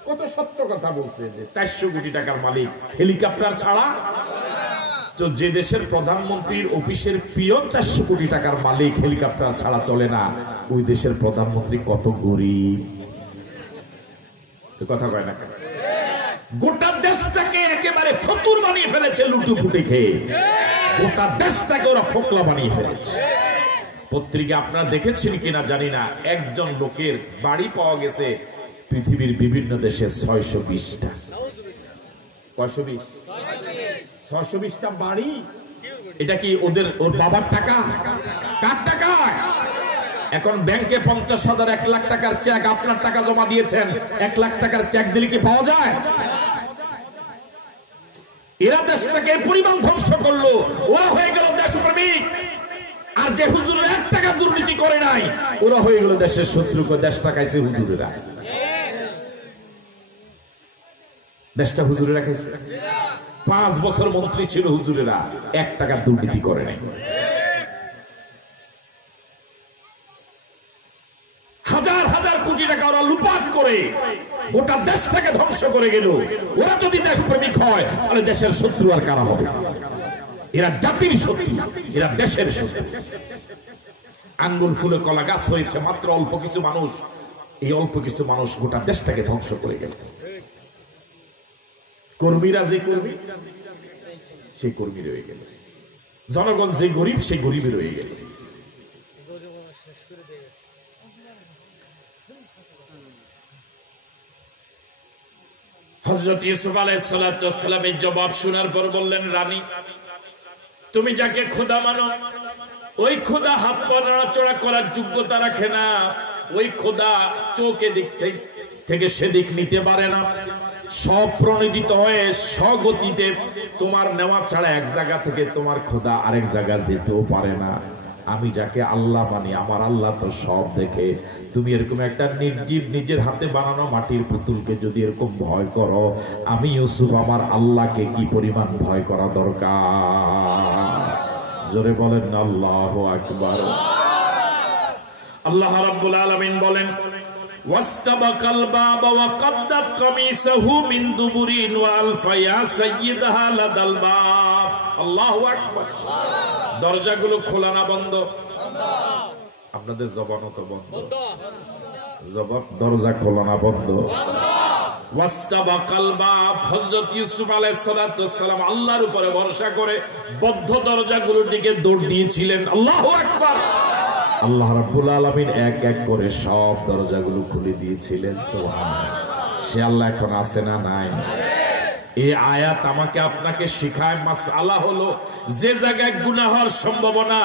কত সত্য কথা বলছে যে 400 কোটি টাকার মালিক। হেলিকপ্টার ছাড়া তো যে দেশের প্রধানমন্ত্রীর অফিসের পিয়ন 400 কোটি টাকার মালিক, হেলিকপ্টার ছাড়া চলে না, ওই দেশের প্রধানমন্ত্রী কত গরিব। কথা কয় না? গোটা দেশটাকে একেবারে ফতুর বানিয়ে ফেলেছে লুটুপুটি খেয়ে, গোটা দেশটাকে ওরা ফোকলা বানিয়ে ফেলেছে। পত্রিকা আপনারা দেখেছেন কিনা জানি না, একজন লোকের বাড়ি পাওয়া গেছে পৃথিবীর বিভিন্ন দেশে 620টা। 620টা বাড়ি। এটা কি ওর বাবার টাকা? কার টাকা? এখন ব্যাংকে 50,000 1 লাখ টাকার চেক, আপনার টাকা জমা দিয়েছেন, 1 লাখ টাকার চেক দিলে কি পাওয়া যায়? এরা দেশটাকে পরিমাণ ধ্বংস করলো, ওরা হয়ে গেল দেশপ্রেমিক। আর যে হুজুরের 1 টাকা দুর্নীতি করে নাই, ওরা হয়ে গেল দেশের শত্রু। দেশটা খাইছে হুজুরেরা, দেশটা হুজুরেরা খাইছে। 5 বছর মন্ত্রী ছিল হুজুরেরা, 1 টাকা দুর্নীতি করে নাই। হাজার হাজার কোটি টাকা ওরা লুপাট করে গোটা দেশটাকে ধ্বংস করে গেল। ওরা যদি দেশপ্রেমিক হয় তাহলে দেশের শত্রু আর কারা হবে? এরা জাতির শত্রু, এরা দেশের শত্রু। আঙ্গুল ফুলে কলা গাছ হয়েছে মাত্র অল্প কিছু মানুষ, এই অল্প কিছু মানুষ গোটা দেশটাকে ধ্বংস করে গেল। কর্মীরা যে কর্মী, সেই কর্মী রয়ে গেল। জনগণ যে গরিব, সেই গরিবই রয়ে গেল। হযরত ইউসুফ আলাইহিস সালাম এই জবাব শোনার পর বললেন, রানী, তুমি যাকে খোদা মানো, ওই খোদা হাত পা নাড়াচড়া করার যোগ্যতা রাখে না। ওই খোদা চোখ এদিক থেকে সেদিক নিতে পারে না। সব প্রণোদিত হয়ে স্বগতিতে তোমার নেওয়া ছাড়া এক জায়গা থেকে তোমার খোদা আরেক জায়গা যেতেও পারে না। আমি যাকে আল্লাহ মানি, আমার আল্লাহ তো সব দেখে। তুমি এরকম একটা নির্জীব নিজের হাতে বানানো মাটির পুতুলকে যদি এরকম ভয় করো, আমি ইউসুফ আমার আল্লাহকে কি পরিমাণ ভয় করা দরকার? জোরে বলেন না আল্লাহু আকবার। আল্লাহ রাব্বুল আলামিন বলেন, ওয়াস্তাবাকাল বাবা ওয়া কাদ্দাত কামিসাহু মিন দুবুরিন ওয়া আলফায়া সাইয়্যিদাহা লাদাল বাব। আল্লাহু আকবার। দরজাগুলো খোলা না বন্ধ? আপনাদের জবানও তো বন্ধ। জবাব, দরজা খোলা না বন্ধ? ওয়াস্তাবাকাল বাব। হযরত ইউসুফ আলাইহিস সালাম আল্লাহর উপরে ভরসা করে বদ্ধ দরজাগুলোর দিকে দৌড় দিয়েছিলেন। আল্লাহু আকবার। আল্লাহ রাব্বুল আলামিন এক এক করে সব দরজাগুলো খুলে দিয়েছিলেন। সুবহানাল্লাহ। সে আল্লাহ এখন আছে না নাই? এই আয়াত আমাকে আপনাকে শিখায় মাসআলা হলো, যে জায়গায় গুনাহ হওয়ার সম্ভাবনা,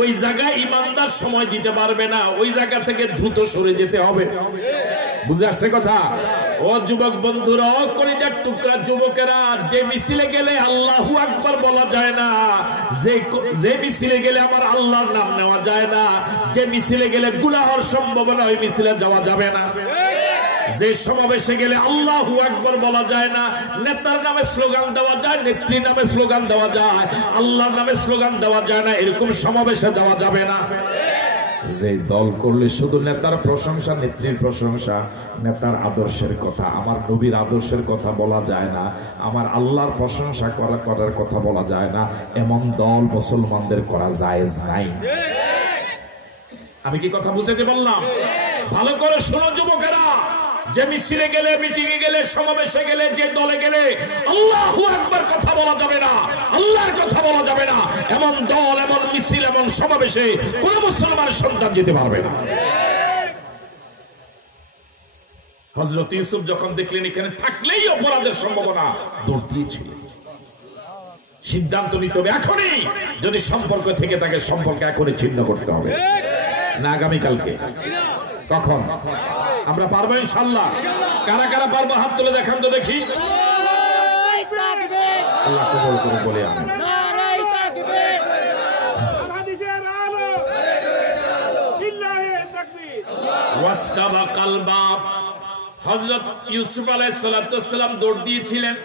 ওই জায়গায় ইমানদার সময় দিতে পারবে না, ওই জায়গা থেকে দ্রুত সরে যেতে হবে। বুঝে আসছে কথা? ও যুবক বন্ধুরা, ও কলিজার টুকরা যুবকেরা, যে মিছিলে গেলে আল্লাহু আকবার বলা যায় না, যে মিছিলে গেলে আমার আল্লাহর নাম নেওয়া যায় না, যে মিছিলে গেলে গুনাহ হওয়ার সম্ভাবনা, ওই মিছিলে যাওয়া যাবে না। যে সমাবেশে গেলে আল্লাহু আকবার বলা যায় না, নেতার নামে স্লোগান দেওয়া যায়, নেত্রীর নামে স্লোগান দেওয়া যায়, আল্লাহর নামে স্লোগান দেওয়া যায় না, এরকম সমাবেশে যাওয়া যাবে না। যে দল করলে শুধু নেতার প্রশংসা, নেত্রীর প্রশংসা, নেতার আদর্শের কথা, আমার নবীর আদর্শের কথা বলা যায় না, আমার আল্লাহর প্রশংসা করার কথা বলা যায় না, এমন দল মুসলমানদের করা জায়েজ নাই। আমি কি কথা বুঝাতে বললাম? ভালো করে শোনো যুবকেরা, যে মিছিলে গেলে, মিটিং এ গেলে, সমাবেশে গেলে, যে দলে গেলে আল্লাহু আকবার কথা বলা যাবে না, আল্লাহর কথা বলা যাবে না, এমন দল, এমন মিছিল, এমন সমাবেশে কোন মুসলমানের সন্তান যেতে পারবে না। হযরত ইউসুফ যখন দেখলেন এখানে থাকলেই অপরাধের সম্ভাবনা, দৌড় দিয়েছিলেন। সিদ্ধান্ত নিতে হবে এখনই, যদি সম্পর্ক থেকে তাকে সম্পর্ক এখনই ছিন্ন করতে হবে, না আগামীকালকে? কখন? আমরা পারবো ইনশাআল্লাহ? কারা কারা পারবো হাত তুলে দেখান তো দেখি। আল্লাহ কবুল করুন বলে আমি। হযরত ইউসুফ আলাইহিস সালাম দৌড় দিয়েছিলেন।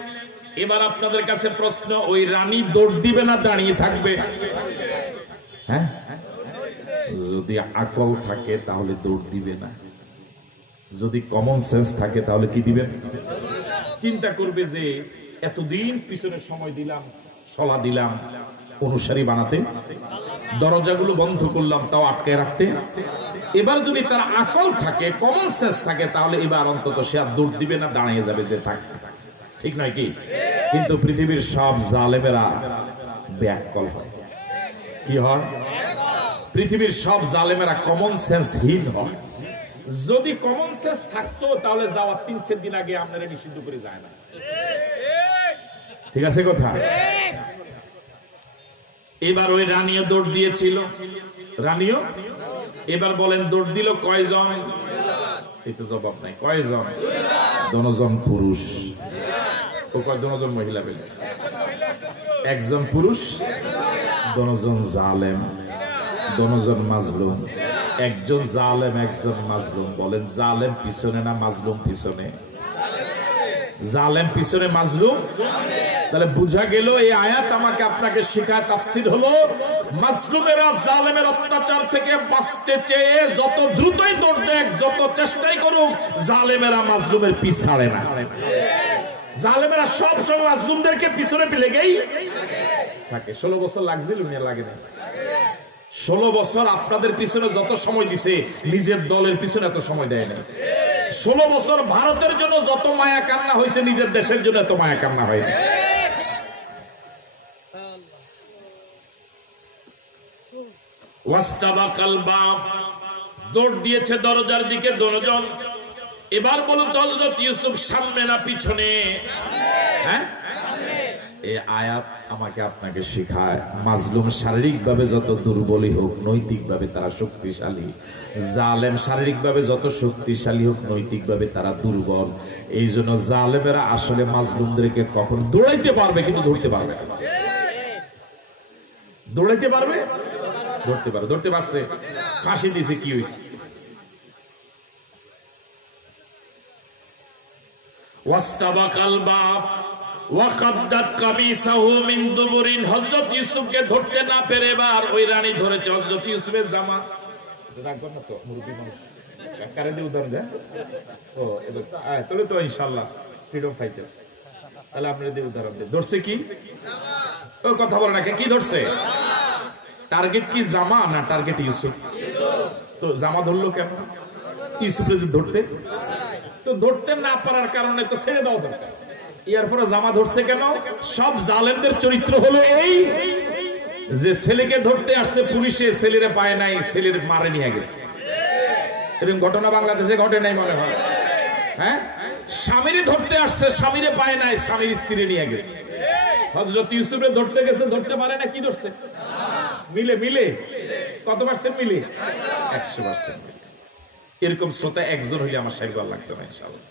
এবার আপনাদের কাছে প্রশ্ন, ওই রানী দৌড় দিবে না দাঁড়িয়ে থাকবে? হ্যাঁ, যদি আকল থাকে তাহলে দৌড় দিবে না, যদি কমন সেন্স থাকে তাহলে কি দিবেন? চিন্তা করবে যে এতদিন পিছনে সময় দিলাম, সলা দিলাম অনুসারী বানাতে, দরজাগুলো বন্ধ করলাম তাও আটকে রাখতে। এবার যদি তার আকল থাকে, কমন সেন্স থাকে, তাহলে এবার অন্তত সে আর দৌড় দিবে না, দাঁড়িয়ে যাবে যে থাক। ঠিক নয় কি? কিন্তু পৃথিবীর সব জালেমেরা ব্যাককল হয়। কি হয়? পৃথিবীর সব জালেমেরা কমন সেন্সহীন হয়। যদি কমন সেন্স থাকতো তাহলে যাওয়ার 3-4 দিন আগে আপনারা নিষিদ্ধ করে যায় না। ঠিক আছে কথা? এবার ওই রানীও দৌড় দিয়েছিল। রানীও এবার বলেন দৌড় দিল কয়জন? এই তো জবাব নাই। কয়জন? 2 জন পুরুষ। ও কয় 2 জন মহিলা পেলে? 1 জন পুরুষ, 2 জন জালেম, 2 জন মাজলুম। 1 জন জালেম, 1 জন মাজলুম। বলেন জালেম পিছনে না মাজলুম পিছনে? জালেম পিছনে, মাজলুম। তাহলে বুঝা গেল এই আয়াত আমাকে আপনাকে শেখায় তাফসীর হলো, মাজলুমেরা জালেমের অত্যাচার থেকে বাঁচতে চেয়ে যত দ্রুতই দৌড় দেখ, যত চেষ্টাই করুক, জালেমেরা মাজলুমের পিছ ছাড়ে না। জালেমেরা সব সময় মাজলুমদেরকে পিছনে লেগেই থাকে। 16 বছর লাগছিল না? লাগে না? 16 বছর আপনাদের পিছনে যত সময় দিছে, নিজের দলের পিছনে এত সময় দেয় না। 16 বছর ভারতের জন্য যত মায়া কান্না হয়েছে, নিজের দেশের জন্য এত মায়া কান্না হয়নি। ওয়াস্তাবাকাল বাব, দৌড় দিয়েছে দরজার দিকে 2 জন। এবার বলুন তো হযরত ইউসুফ সামনে না পিছনে? হ্যাঁ, এই আয়াত আমাকে আপনাকে শেখায় মাজলুম শারীরিকভাবে যত দুর্বলই হোক, নৈতিকভাবে তারা শক্তিশালী। জালেম শারীরিকভাবে যত শক্তিশালী হোক, নৈতিকভাবে তারা দুর্বল। এই জন্য জালেমেরা আসলে মাজলুমদেরকে কখন দৌড়াইতে পারবে কিন্তু ধরতে পারবে না। দৌড়াইতে পারবে, ধরতে পারবে। ধরতে পারছে, ফাঁসি দিয়েছে, কি হয়েছে? ওয়াস্তাবাকাল বাব ওয়াকাদ্দাত কামিসাহু মিন দুবুরিন। হযরত ইউসুফকে ধরতে না পেরে এবার ওই রানী ধরেছে হযরত ইউসুফের জামা। রাখবেন না তো মুরব্বি মানুষ, কারে দিয়ে উদাহরণ দেয়? ও এবার তাহলে তো ইনশাআল্লাহ ফ্রিডম ফাইটার। তাহলে আপনারা দিয়ে উদাহরণ দেন। ধরছে কি? ও কথা বলে না, কি ধরছে? টার্গেট কি জামা না টার্গেট ইউসুফ? তো জামা ধরলো কেন? ইউসুফকে যে ধরতে, তো ধরতে না পারার কারণে তো ছেড়ে দাও দরকার। এরপরে জামা ধরছে কেন? সব জালেমদের চরিত্র হলো এই যে ছেলেকে ধরতে আসছে পুলিশে, ছেলেরে পায় নাই, ছেলের মারে নিয়ে গেছে। এরকম ঘটনা বাংলাদেশে ঘটে নাই মনে হয়? হ্যাঁ, স্বামীরে ধরতে আসছে, স্বামীরে পায় নাই, স্বামীর স্ত্রী নিয়ে গেছে। হযরত ইউসুফে ধরতে গেছে, ধরতে পারে না, কি ধরছে? মিলে মিলে কত পার্সেন্ট মিলে? 100%। এরকম শ্রোতা 1 জন হইলে আমার সাহেব ভালো লাগতো না ইনশাআল্লাহ।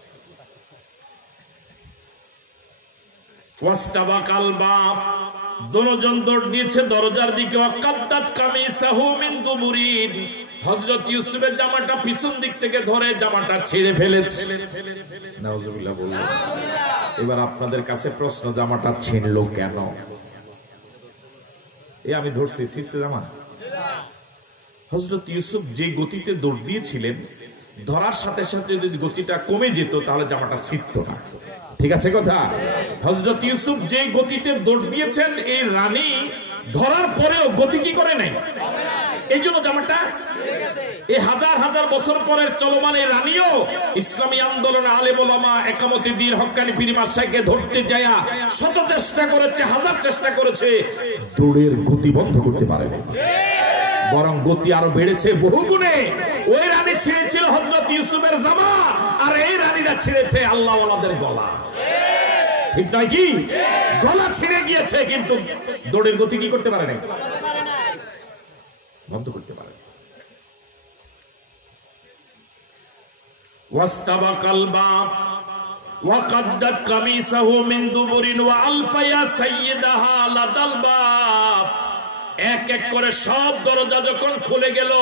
ওয়াস্তাবাকাল বাব, 2 জন দৌড় দিয়েছে দরজার দিকে। ওয়াকাদ্দাত কামিসাহু মিন দুবুরিন, হযরত ইউসুফের জামাটা পিছন দিক থেকে ধরে জামাটা ছিঁড়ে ফেলেছে। নাউজুবিল্লাহ বলুন। এবার আপনাদের কাছে প্রশ্ন, জামাটা ছিঁড়লো কেন? এই আমি ধরছি, ছিঁড়ছে জামা? হযরত ইউসুফ যে গতিতে দৌড় দিয়েছিলেন, ধরার সাথে সাথে যদি গতিটা কমে যেত তাহলে জামাটা ছিঁড়তো না। ঠিক আছে কথা? হযরত ইউসুফ যে গতিতে দৌড় দিয়েছেন, এই রানী ধরার পরেও গতি কি করে নাই, এই জন্য জামাটা এই হাজার হাজার বছর পরের চলমান এই রানীও ইসলামী আন্দোলন আলেম ওলামা একামতে দ্বীন হক্কানি পীর মাশায়েখকে ধরতে যায়া শত চেষ্টা করেছে, হাজার চেষ্টা করেছে, দৌড়ের গতি বন্ধ করতে পারেনি, বরং গতি আরো বেড়েছে বহু গুণে। ওই রানী ছিঁড়েছিল হযরত ইউসুফের জামা, আর এই রানীরা ছিঁড়েছে আল্লাহ ওয়ালাদের গলা। ঠিক নয় কি? গলা ছিঁড়ে গিয়েছে, কিন্তু দৌড়ের গতি কি করতে পারে নাই, বন্ধ করতে পারে। ওয়াস্তাবাকাল বাব ওয়া কাদ্দাত কামিসাহু মিন দুবুরিন ওয়া আলফায়া সাইয়্যিদাহা লাদাল বাব। এক এক করে সব দরজা যখন খুলে গেল,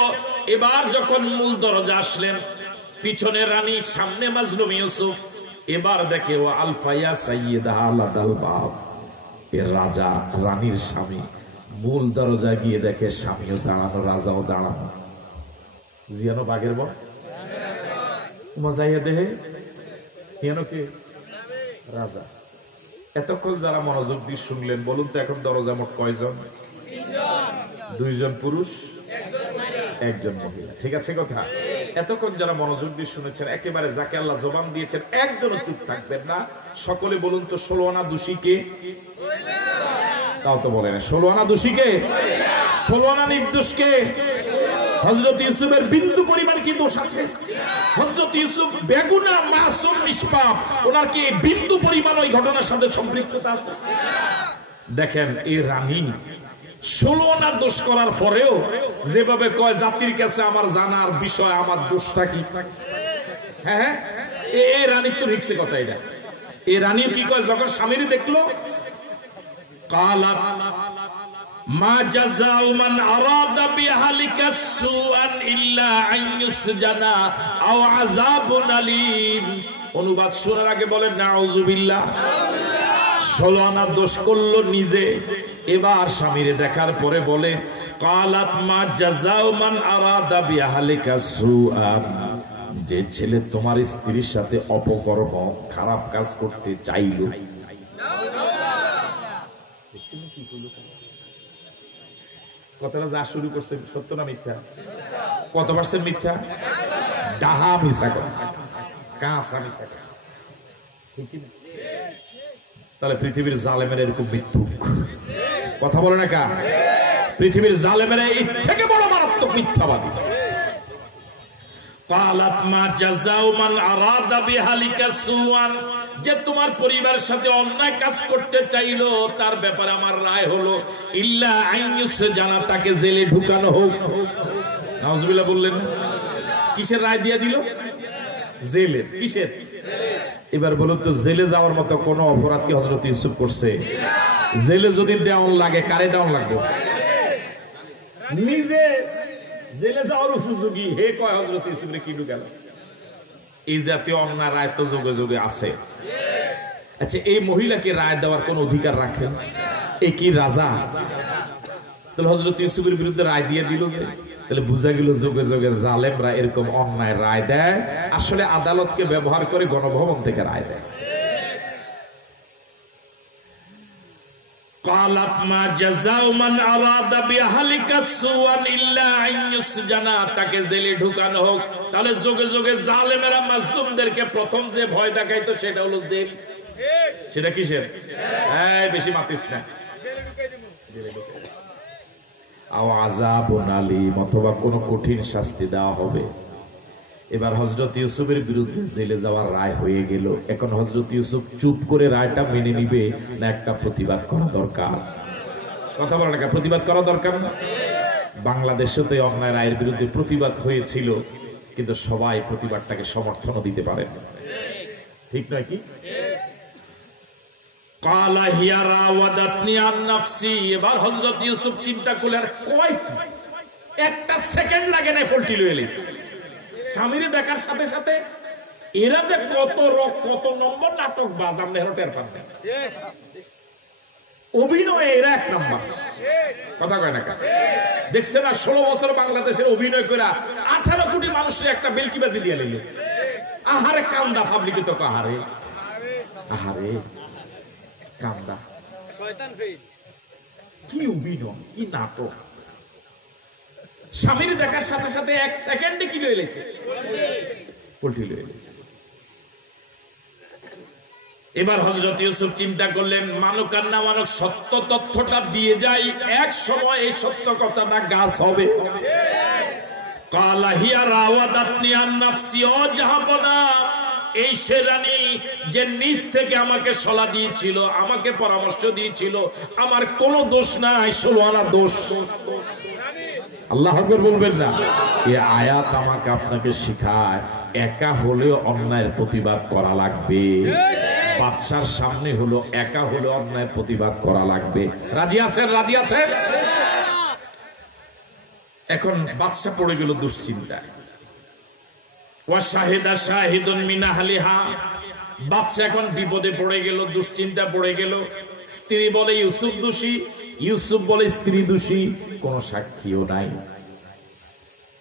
এবার যখন মূল দরজা আসলেন, পিছনে রানী, সামনে মাজলুম ইউসুফ। এবার দেখে ও আলফায়া সাইয়্যিদাহা লাদাল বাব, এর রাজা রানীর স্বামী মূল দরজা গিয়ে দেখে স্বামীও দাঁড়ানো, রাজাও দাঁড়ানো। জিয়ানো বাঘের বর মজাইয়া দেহে কে রাজা। এতক্ষণ যারা মনোযোগ দিয়ে শুনলেন, বলুন তো এখন দরজা মোট কয়জন? দুইজন পুরুষ, একজন মহিলা। ঠিক আছে কথা? এতক্ষণ যারা মনোযোগ দিয়ে শুনেছেন, একেবারে যাকে আল্লাহ জবান দিয়েছেন একজনও চুপ থাকবেন না। সকলে বলুন তো 16 আনা দোষী কে? তাও তো বলে না। 16 আনা দোষী কে? 16 আনা নির্দোষ কে? হযরত ইউসুফের বিন্দু পরিমাণ কি দোষ আছে? হযরত ইউসুফ বেগুনা, মাসুম, নিষ্পাপ, ওনার কি বিন্দু পরিমাণ ওই ঘটনার সাথে সম্পৃক্ততা আছে? দেখেন এই রানী 16 আনা দোষ করার পরেও যেভাবে কয় জাতির কাছে আমার জানার বিষয়, আমার দোষটা কি? হ্যাঁ, এই রানী তো রিক্সে কথা। এটা এই রানী কি কয়, যখন স্বামীর দেখলো, কালাত মা জাযাউ মান আরাদা বিআহলিকা সুআন ইল্লা আন ইউসজানা আও আযাবুন আলীম। অনুবাদ শোনার আগে বলেন নাউযুবিল্লাহ। 16 আনা দোষ করলো নিজে, এবার স্বামীরে দেখার পরে বলে কালাত মা জাযাউ মান আরাদা বিআহলিকা সুআন, যে ছেলে তোমার স্ত্রীর সাথে অপকর্ম, খারাপ কাজ করতে চাইলো। কথাটা যা শুরু করছে সত্য না মিথ্যা? কত পার্সেন্ট মিথ্যা? ডাহা মিথ্যা কথা, কাঁচা মিথ্যা কথা। তাহলে পৃথিবীর জালেমের এরকম মৃত্যু কথা বলে না কা? পৃথিবীর জালেমের এর থেকে বড় মারাত্মক মিথ্যাবাদী। কালাত মা জাযাউ মান আরাদা বিআহলিকা সুআন, যে তোমার পরিবারের সাথে অন্যায় কাজ করতে চাইলো, তার ব্যাপারে আমার রায় হলো ইল্লা আন ইউসজানা, তাকে জেলে ঢুকানো হোক। নাউজুবিল্লাহ বললেন না? কিসের রায় দিয়ে দিল? জেলের। কিসের? এবার বলুন তো, জেলে যাওয়ার মতো কোন অপরাধ কি হযরত ইউসুফ করছে? জেলে যদি দেওয়ান লাগে, কারে দেওয়ান লাগবে? নিজে জেলে যাওয়ার উপযোগী হে কয় হযরত ইউসুফরে কি ঢুকাল? এই জাতীয় অন্যায় রায় তো যুগে যুগে আছে। আচ্ছা, এই মহিলাকে রায় দেওয়ার কোন অধিকার রাখেন? এ কি রাজা? তাহলে হযরত ইউসুফের বিরুদ্ধে রায় দিয়ে দিল যে, তাহলে বুঝা গেল যুগে যুগে জালেমরা এরকম অন্যায় রায় দেয়, আসলে আদালতকে ব্যবহার করে গণভবন থেকে রায় দেয়। কালাত মা জাযাউ মান আরাদা বিআহলিকা সুআন ইল্লা আন ইউসজানা, তাকে জেলে ঢুকানো হোক। তাহলে যুগে যুগে জালেমেরা মাজলুমদেরকে প্রথম যে ভয় দেখাইতো সেটা হলো জেল। সেটা কিসের? এই বেশি মাতিস না। আও আযাবুন আলীম, অথবা কোনো কঠিন শাস্তি দেওয়া হবে। এবার হযরত ইউসুফের বিরুদ্ধে জেলে যাওয়ার রায় হয়ে গেল। এখন হযরত ইউসুফ চুপ করে রায়টা মেনে নিবে না একটা প্রতিবাদ করা দরকার? কথা বলেন না, প্রতিবাদ করা দরকার না? বাংলাদেশে তো অন্যায় রায়ের বিরুদ্ধে প্রতিবাদ হয়েছিল, কিন্তু সবাই প্রতিবাদটাকে সমর্থন দিতে পারেন, ঠিক নয় কি? কালা হিয়া রাওয়াদাতনি আন নাফসি। এবার হযরত ইউসুফ চিন্তা করলেন, কয় একটা সেকেন্ড লাগে না ফলটি লয়ে এলি। স্বামীরে দেখার সাথে সাথে এরা যে কত নম্বর নাটক বাজ, আমরা টের পাবেন। অভিনয় এরা 1 নম্বর। কথা কয় না কা? দেখছে না 16 বছর বাংলাদেশের অভিনয় করে 18 কোটি মানুষের একটা বেলকিবাজি দিয়ে নিল। আহারে কান্দা পাবলিক তো কাহারে, আহারে কান্দা। শয়তান ফেল, কি অভিনয়, কি নাটক। স্বামীর দেখার সাথে সাথে 1 সেকেন্ডে কি লয়ে লেছে? পল্টি লয়ে লেছে। এবার হযরত ইউসুফ চিন্তা করলেন, মানুক আর না মানুক সত্য তথ্যটা দিয়ে যাই, এক সময় এই সত্য কথাটা গাছ হবে। কালা হিয়া রাওয়াদাতনি আন নাফসি, ও জাহাপনা, এই সে রানী যে নিজ থেকে আমাকে সলা দিয়েছিল, আমাকে পরামর্শ দিয়েছিল, আমার কোনো দোষ নাই, 16 আনা দোষ। আল্লাহু আকবার বলবেন না? এই আয়াত আমাকে আপনাকে শিখায় একা হলেও অন্যায়ের প্রতিবাদ করা লাগবে। বাদশার সামনে হলো একা হলে অন্যায়ের প্রতিবাদ করা লাগবে। রাজি আছেন? রাজি আছেন? এখন বাদশা পড়ে গেল দুশ্চিন্তায়। ওয়া শাহিদা শাহিদুন মিন আহলিহা, বাদশা এখন বিপদে পড়ে গেল, দুশ্চিন্তা পড়ে গেল। স্ত্রী বলে ইউসুফ দোষী, ইউসুফ বলে স্ত্রী দোষী, কোন সাক্ষীও নাই।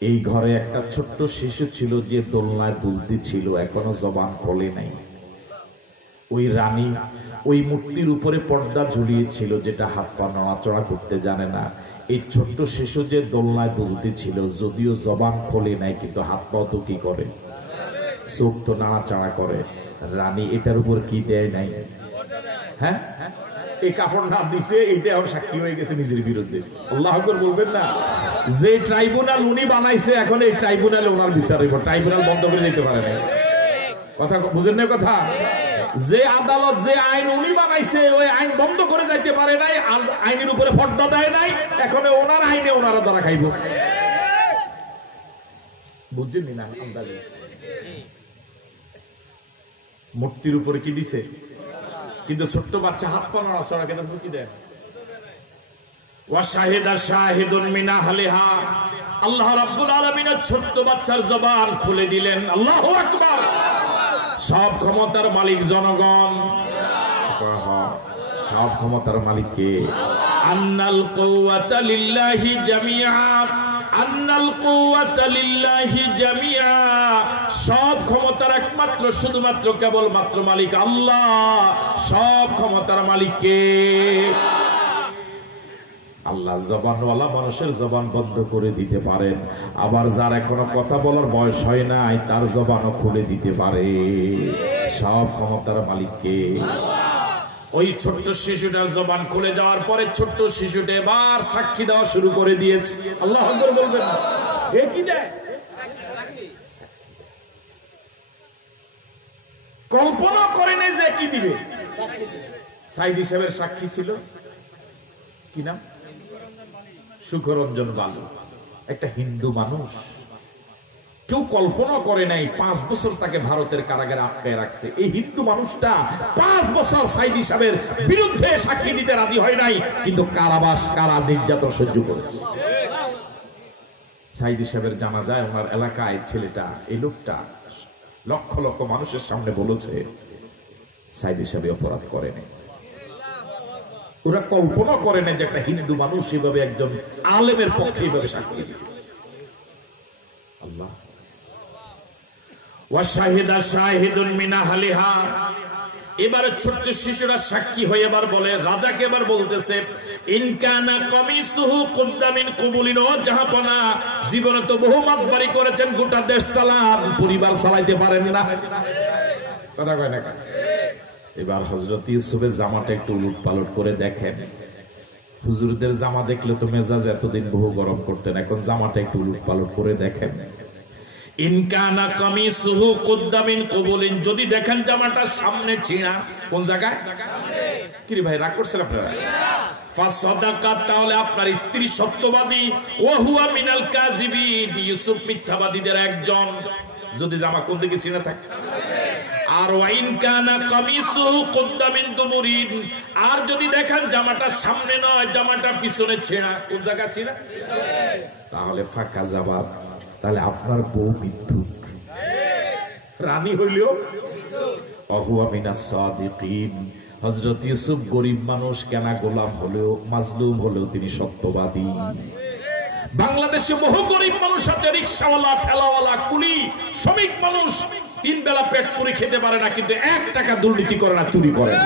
এই ঘরে একটা ছোট্ট শিশু ছিল যে দোলনায় দুলতে ছিল, এখনো জবান খোলে নাই। ওই রানী ওই মূর্তির উপরে পর্দা ঝুলিয়েছিল যেটা হাত পা নড়াচড়া করতে জানে না। এই ছোট্ট শিশু যে দোলনায় দুলতে ছিল, যদিও জবান খোলে নাই, কিন্তু হাত পাও তো কি করে, চোখ তো নাড়াচাড়া করে। রানী এটার উপর কি দেয় নাই? হ্যাঁ, এই কাপড় না দিছে, এইটাও সাক্ষী হয়ে গেছে নিজের বিরুদ্ধে। আল্লাহু আকবার বলবেন না? যে ট্রাইব্যুনাল উনি বানাইছে, এখন এই ট্রাইব্যুনালে ওনার বিচার হইব। ট্রাইব্যুনাল বন্ধ করে দিতে পারে না। কথা বুঝেন না? কথা, যে আদালত যে আইন উনি বানাইছে, ওই আইন বন্ধ করে যাইতে পারে নাই, আইনের উপরে পর্দা দেয় নাই, এখন ওনার আইনে ওনারা ধরা খাইব। বুঝছেন না? মূর্তির উপরে কি দিছে, কিন্তু ছোট্ট বাচ্চা হাত পা নড়াচড়া কেন কি দেয়? ওয়া শাহিদা শাহিদুন মিন আহলিহা, আল্লাহ রাব্বুল আলামিন ছোট্ট বাচ্চার জবান খুলে দিলেন। আল্লাহু আকবার। সব ক্ষমতার মালিক জনগণ, সব ক্ষমতার মালিক কে? আন্নাল কুওয়াতা লিল্লাহি জামিআ, আন্নাল কুওয়াতা লিল্লাহি জামিআ। সব ক্ষমতার একমাত্র শুধুমাত্র কেবলমাত্র মালিক আল্লাহ। সব ক্ষমতার মালিক কে? আল্লাহ। জবানওয়ালা মানুষের জবান বন্ধ করে দিতে পারেন, আবার যার এখনো কথা বলার বয়স হয় নাই তার জবানও খুলে দিতে পারে। সব ক্ষমতার মালিক কে? ওই ছোট্ট শিশুটার জবান খুলে যাওয়ার পরে ছোট্ট শিশুটা এবার সাক্ষী দেওয়া শুরু করে দিয়েছে। আল্লাহু আকবার বলবেন। এ কি দেয়? কল্পনা করে নেই যে কি দিবে। সাইদি সাহেবের সাক্ষী ছিল, কি নাম? সুখরঞ্জন বালু, একটা হিন্দু মানুষ। কেউ কল্পনা করে নাই 5 বছর তাকে ভারতের কারাগারে আটকায় রাখছে। এই হিন্দু মানুষটা 5 বছর সাইদি সাহেবের বিরুদ্ধে সাক্ষী দিতে রাজি হয় নাই, কিন্তু কারাবাস, কারা নির্যাতন সহ্য করেছে। সাইদি সাহেবের জানা যায় ওনার এলাকায় ছেলেটা, এই লোকটা লক্ষ লক্ষ মানুষের সামনে বলেছে সাইদি সাহেব অপরাধ করেনি। ওরা কল্পনা করে না যে একটা হিন্দু মানুষ এভাবে একজন আলেমের পক্ষে এইভাবে সাক্ষী দিবে। আল্লাহ। ওয়া শাহিদা শাহিদুন মিন আহলিহা। এবারে ছোট্ট শিশুরা সাক্ষী হয়ে এবার বলে, রাজাকে এবার বলতেছে, ইন কানা কমিসুহু কুদ্দা মিন কুবুলিন। ও জাহাপনা, জীবনে তো বহু মাতবাড়ি করেছেন, গোটা দেশ চালান, পরিবার চালাইতে পারেন না। কথা কয় না? এবার হযরত ইউসুফের জামাটা একটু উলট পালট করে দেখেন। হুজুরদের জামা দেখলে তো মেজাজ এতদিন বহু গরম করতেন, এখন জামাটা একটু উলট পালট করে দেখেন। ইন কানা কামিসুহু কুদ্দা মিন কুবুলিন, যদি দেখেন জামাটা সামনে ছিঁড়া। কোন জায়গায়? কি রে ভাই, রাগ করছেন আপনারা? ফাসাদাকাত, তাহলে আপনার স্ত্রী সত্যবাদী। ওয়া হুয়া মিনাল কাযিবিন, ইউসুফ মিথ্যাবাদীদের একজন। যদি জামা কোন দিকে ছিঁড়া থাকে। আর ওয়াইন কানা কামিসুহু কুদ্দা মিন দুবুরিন, আর যদি দেখেন জামাটা সামনে নয়, জামাটা পিছনে ছেঁড়া। কোন জায়গা ছিঁড়া? তাহলে ফাঁকা জাবাব, তাহলে আপনার বউ মিথ্যুক, রানী হইলেও অহুয়া মিনাস সাদিকিন। হযরত ইউসুফ গরিব মানুষ, কেনা গোলাম হলেও, মাজলুম হলেও তিনি সত্যবাদী। বাংলাদেশে বহু গরিব মানুষ আছে, রিকশাওয়ালা, ঠেলাওয়ালা, কুলি, শ্রমিক মানুষ, 3 বেলা পেট পুরি খেতে পারে না, কিন্তু 1 টাকা দুর্নীতি করে না, চুরি করে না।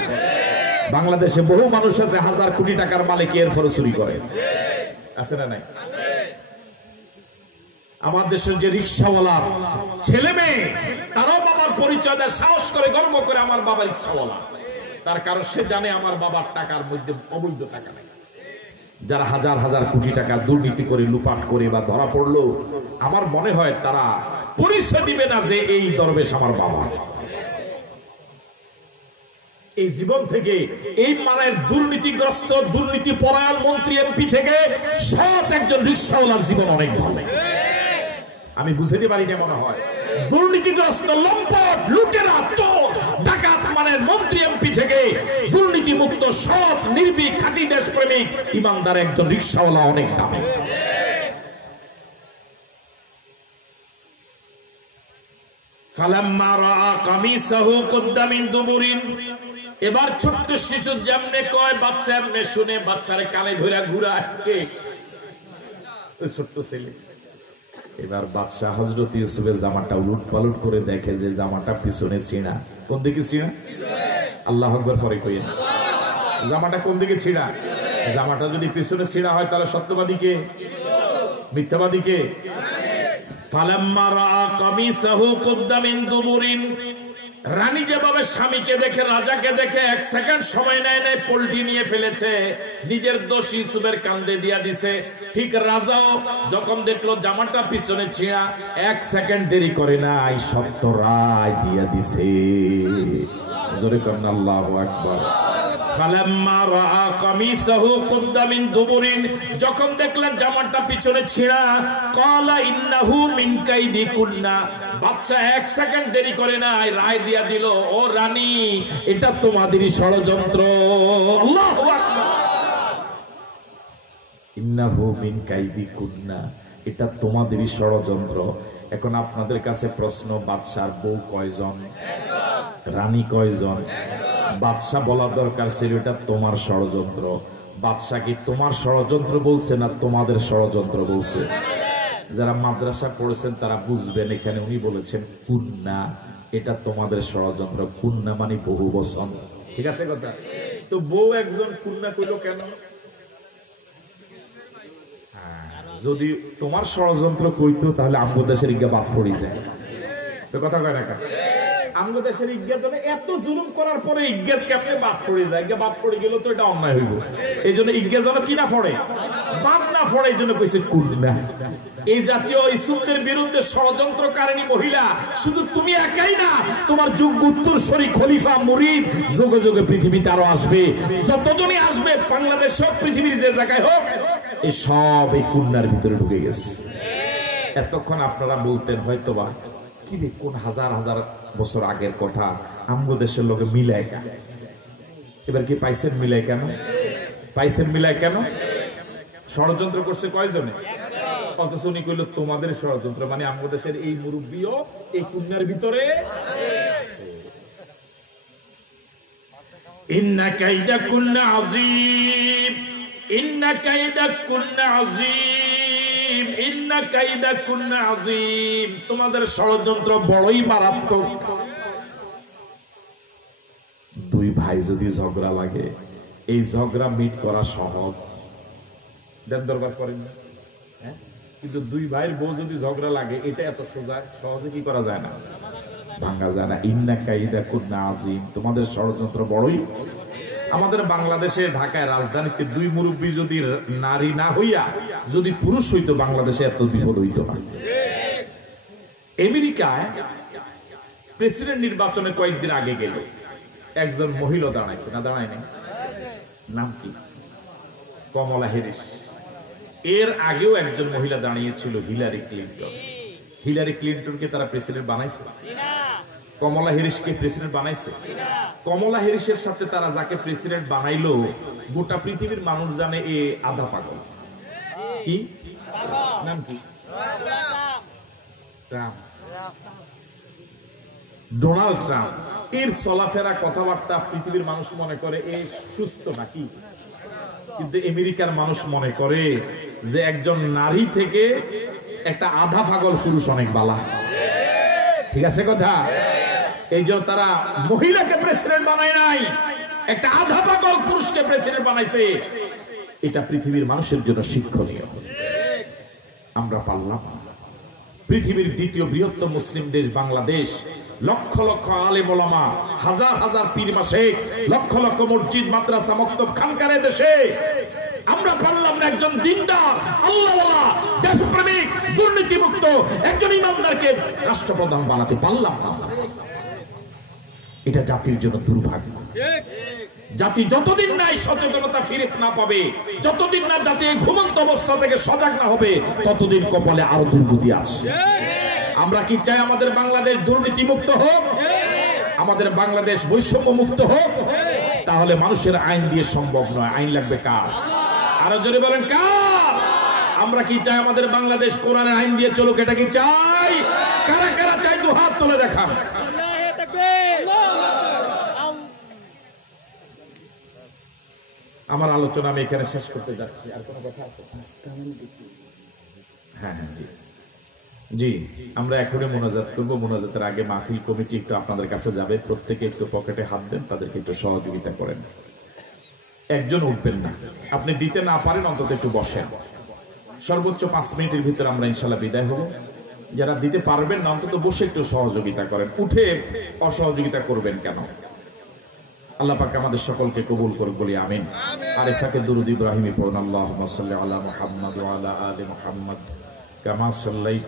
বাংলাদেশে বহু মানুষ আছে, 1000 কোটি টাকার মালিক, এরপরে চুরি করে। আছে না নাই? আমার দেশের যে রিকশাওয়ালা ছেলে মেয়ে, তারাও বাবার পরিচয় দেয়, সাহস করে, গর্ব করে, আমার বাবা রিকশাওয়ালা। তার কারণ সে জানে আমার বাবার টাকার মধ্যে অবৈধ টাকা নেই। যারা হাজার হাজার কোটি টাকা দুর্নীতি করে, লুপাট করে বা ধরা পড়লো, আমার মনে হয় তারা পরিচয় দিবে না যে এই দরবেশ আমার বাবা। এই জীবন থেকে এই মানের দুর্নীতিগ্রস্ত দুর্নীতি পরায়ণ মন্ত্রী এমপি থেকে সৎ একজন রিকশাওয়ালার জীবন অনেক ভালো। আমি বুঝতে পারি না, মনে হয় দুর্নীতিগ্রস্ত লম্পট লুটেরা চোর ডাকাত মানের মন্ত্রী এমপি থেকে দুর্নীতি মুক্ত সৎ নির্ভীক খাঁটি দেশপ্রেমিক ইমানদার একজন রিকশাওয়ালা অনেক দামি। ফালাম্মা রাআ কামিসাহু কুদ্দা মিন দুবুরিন, এবার ছোট্ট শিশু যেমনে কয় বাচ্চা এমনে শুনে বাচ্চারে কানে ধরে ঘুরায় কে? ওই ছোট্ট ছেলে। এবার বাদশা হযরত ইউসুফের জামাটা উলট পালট করে দেখে যে জামাটা পিছনে ছিঁড়া। কোন দিকে ছিঁড়া? আল্লাহু আকবার পরে কইেন। জামাটা কোন দিকে ছিঁড়া? জামাটা যদি পিছনে ছিঁড়া হয় তাহলে সত্যবাদী কে? মিথ্যাবাদী কে? ফালাম্মা রাআ কামিসাহু কুদ্দা মিন দুবুরিন, রানী যেভাবে স্বামীকে দেখে রাজাকে দেখে এক সেকেন্ড সময় নেয় নাই, পল্টি নিয়ে ফেলেছে, নিজের দোষ ইউসুফের কান্দে দিয়া দিছে, ঠিক রাজাও যখন দেখলো জামাটা পিছনে ছিঁড়া এক সেকেন্ড দেরি করে নাই, সত্য রায় দিয়া দিছে। জোরে করেন আল্লাহু আকবার। ফালাম্মা রাআ কামিসাহু কুদ্দা মিন দুবুরিন, যখন দেখলেন জামাটা পিছনে ছিঁড়া, ক্বালা ইন্নাহু মিন কাইদিকুন্না, বাদশা এক সেকেন্ড দেরি করে নাই, রায় দিয়া দিল, ও রানী এটা তোমাদেরই ষড়যন্ত্র। আল্লাহু আকবার। ইন্নাহু মিন কাইদিকুন্না, এটা তোমাদেরই ষড়যন্ত্র। এখন আপনাদের কাছে প্রশ্ন, বাদশার বউ কয়জন? রানী কয়জন? বাদশা বলা দরকার ছিল এটা তোমার ষড়যন্ত্র। বাদশা কি তোমার ষড়যন্ত্র বলছে না তোমাদের ষড়যন্ত্র বলছে? যারা মাদ্রাসা পড়েছেন তারা বুঝবেন, এখানে উনি বলেছেন কুন্না, এটা তোমাদের ষড়যন্ত্র। কুন্না মানে বহু বচন, ঠিক আছে কথা? তো বউ একজন, কুন্না কইল কেন? যদি তোমার ষড়যন্ত্র কইতো তাহলে আমগো দেশের ইজ্ঞা বাদ পড়ি যায়। তো কথা কয় না কেন? আমগো দেশের ইজ্ঞা জন্য এত জুলুম করার পরে ইজ্ঞাজ কেমনে বাদ পড়ে যায়? ইজ্ঞা বাদ পড়ে গেল তো এটা অন্যায় হইব। এই জন্য ইজ্ঞা যেন কি না পড়ে, বাদ না পড়ে, এই জন্য কইছে কুন্না। এই জাতীয় ইসুফদের বিরুদ্ধে ষড়যন্ত্রকারিণী মহিলা শুধু তুমি একাই না, তোমার যোগ্য উত্তরসূরি খলিফা মুরিদ যুগে যুগে পৃথিবীতে আরো আসবে। যতজনই আসবে বাংলাদেশ সব পৃথিবীর যে জায়গায় হোক, এই সব এই কুন্নার ভিতরে ঢুকে গেছে। এতক্ষণ আপনারা বলতেন হয়তোবা কি রে, কোন হাজার হাজার বছর আগের কথা, আমগো দেশের লোকে মিলায় কেন? এবার কি পাইছেন মিলায় কেন? পাইছেন মিলায় কেন? ষড়যন্ত্র করছে কয়জনে? অথচ উনি কইল তোমাদের ষড়যন্ত্র, মানে আমগো দেশের এই মুরব্বীও এই কুন্নার ভিতরে। ইন্না কাইদাকুন্না আযীম, ইন্না কাইদাকুন্না আযীম, ইন্না কাইদাকুন্না আযীম, তোমাদের ষড়যন্ত্র বড়ই মারাত্মক। দুই ভাই যদি ঝগড়া লাগে, এই ঝগড়া মিট করা সহজ, দেন দরবার করেন না, কিন্তু দুই ভাইয়ের বউ যদি ঝগড়া লাগে, এটা এত সোজা সহজে কি করা যায় না, ভাঙা যায় না। ইন্না কাইদাকুন্না আযীম, তোমাদের ষড়যন্ত্র বড়ই। আমাদের বাংলাদেশে ঢাকায় রাজধানীতে দুই মুরব্বী যদি নারী না হইয়া যদি পুরুষ হইতো, বাংলাদেশে এত বিপদ হইতো না। আমেরিকায় প্রেসিডেন্ট নির্বাচনে কয়েকদিন আগে গেল, একজন মহিলা দাঁড়াইছে না, দাঁড়ায় না, নাম কি? কমলা হ্যারিস। এর আগেও একজন মহিলা দাঁড়িয়েছিল, হিলারি ক্লিন্টন। হিলারি ক্লিন্টনকে তারা প্রেসিডেন্ট বানাইছে? কমলা হ্যারিসকে প্রেসিডেন্ট বানাইছে? কমলা হ্যারিসের সাথে তারা যাকে প্রেসিডেন্ট বানাইলো, গোটা পৃথিবীর মানুষ জানে এ আধা পাগল। কি নাম? কি? Donald Trump. এর চলাফেরা কথাবার্তা পৃথিবীর মানুষ মনে করে এ সুস্থ নাকি, কিন্তু আমেরিকার মানুষ মনে করে যে একজন নারী থেকে একটা আধা পাগল পুরুষ অনেক বালা। ঠিক আছে কথা? এই জন্য তারা মহিলাকে প্রেসিডেন্ট বানায় নাই, একটা আধা পাগল পুরুষকে প্রেসিডেন্ট বানাইছে। এটা পৃথিবীর মানুষের জন্য শিক্ষণীয়। আমরা পারলাম। পৃথিবীর দ্বিতীয় বৃহত্তম মুসলিম দেশ বাংলাদেশ, লক্ষ লক্ষ আলেম ওলামা, হাজার হাজার পীর মাশায়েখ, লক্ষ লক্ষ মসজিদ মাদ্রাসা মক্তব খানকারে দেশে আমরা পারলাম না একজন দিনদার আল্লাহওয়ালা দেশপ্রেমিক দুর্নীতিমুক্ত একজন ইমানদারকে রাষ্ট্রপ্রধান বানাতে পারলাম না। এটা জাতির জন্য দুর্ভাগ্য। জাতি যতদিন না এই সচেতনতা ফিরে না পাবে, যতদিন না জাতি ঘুমন্ত অবস্থা থেকে সজাগ না হবে, ততদিন কপালে আরো দুর্গতি আছে। আমরা কি চাই আমাদের বাংলাদেশ দুর্নীতি মুক্ত হোক, আমাদের বাংলাদেশ বৈষম্য মুক্ত হোক? তাহলে মানুষের আইন দিয়ে সম্ভব নয়, আইন লাগবে কার? আরো জোরে বলেন কার? আমরা কি চাই আমাদের বাংলাদেশ কোরআনের আইন দিয়ে চলুক? এটা কি চাই? কারা কারা চাই দু হাত তুলে দেখান। আমার আলোচনা আমি এখানে শেষ করতে যাচ্ছি। আর কোনো কথা আছে? হ্যাঁ হ্যাঁ জি, আমরা এখনই মোনাজাত করবো। মোনাজাতের আগে মাহফিল কমিটি একটু আপনাদের কাছে যাবে, প্রত্যেকে একটু পকেটে হাত দেন, তাদেরকে একটু সহযোগিতা করেন। একজন উঠবেন না, আপনি দিতে না পারেন অন্তত একটু বসেন। সর্বোচ্চ 5 মিনিটের ভিতরে আমরা ইনশাল্লাহ বিদায় হব। যারা দিতে পারবেন না অন্তত বসে একটু সহযোগিতা করেন, উঠে অসহযোগিতা করবেন কেন? আল্লাহ পাক আমাদের সকলকে কবুল করুক বলি আমিন। আর ইসাকে দুরূদ ইব্রাহিমী পড়ুন। আল্লাহুম্মা সাল্লি আলা মুহাম্মাদ ওয়া আলা আলি মুহাম্মাদ কামা সাল্লাইতা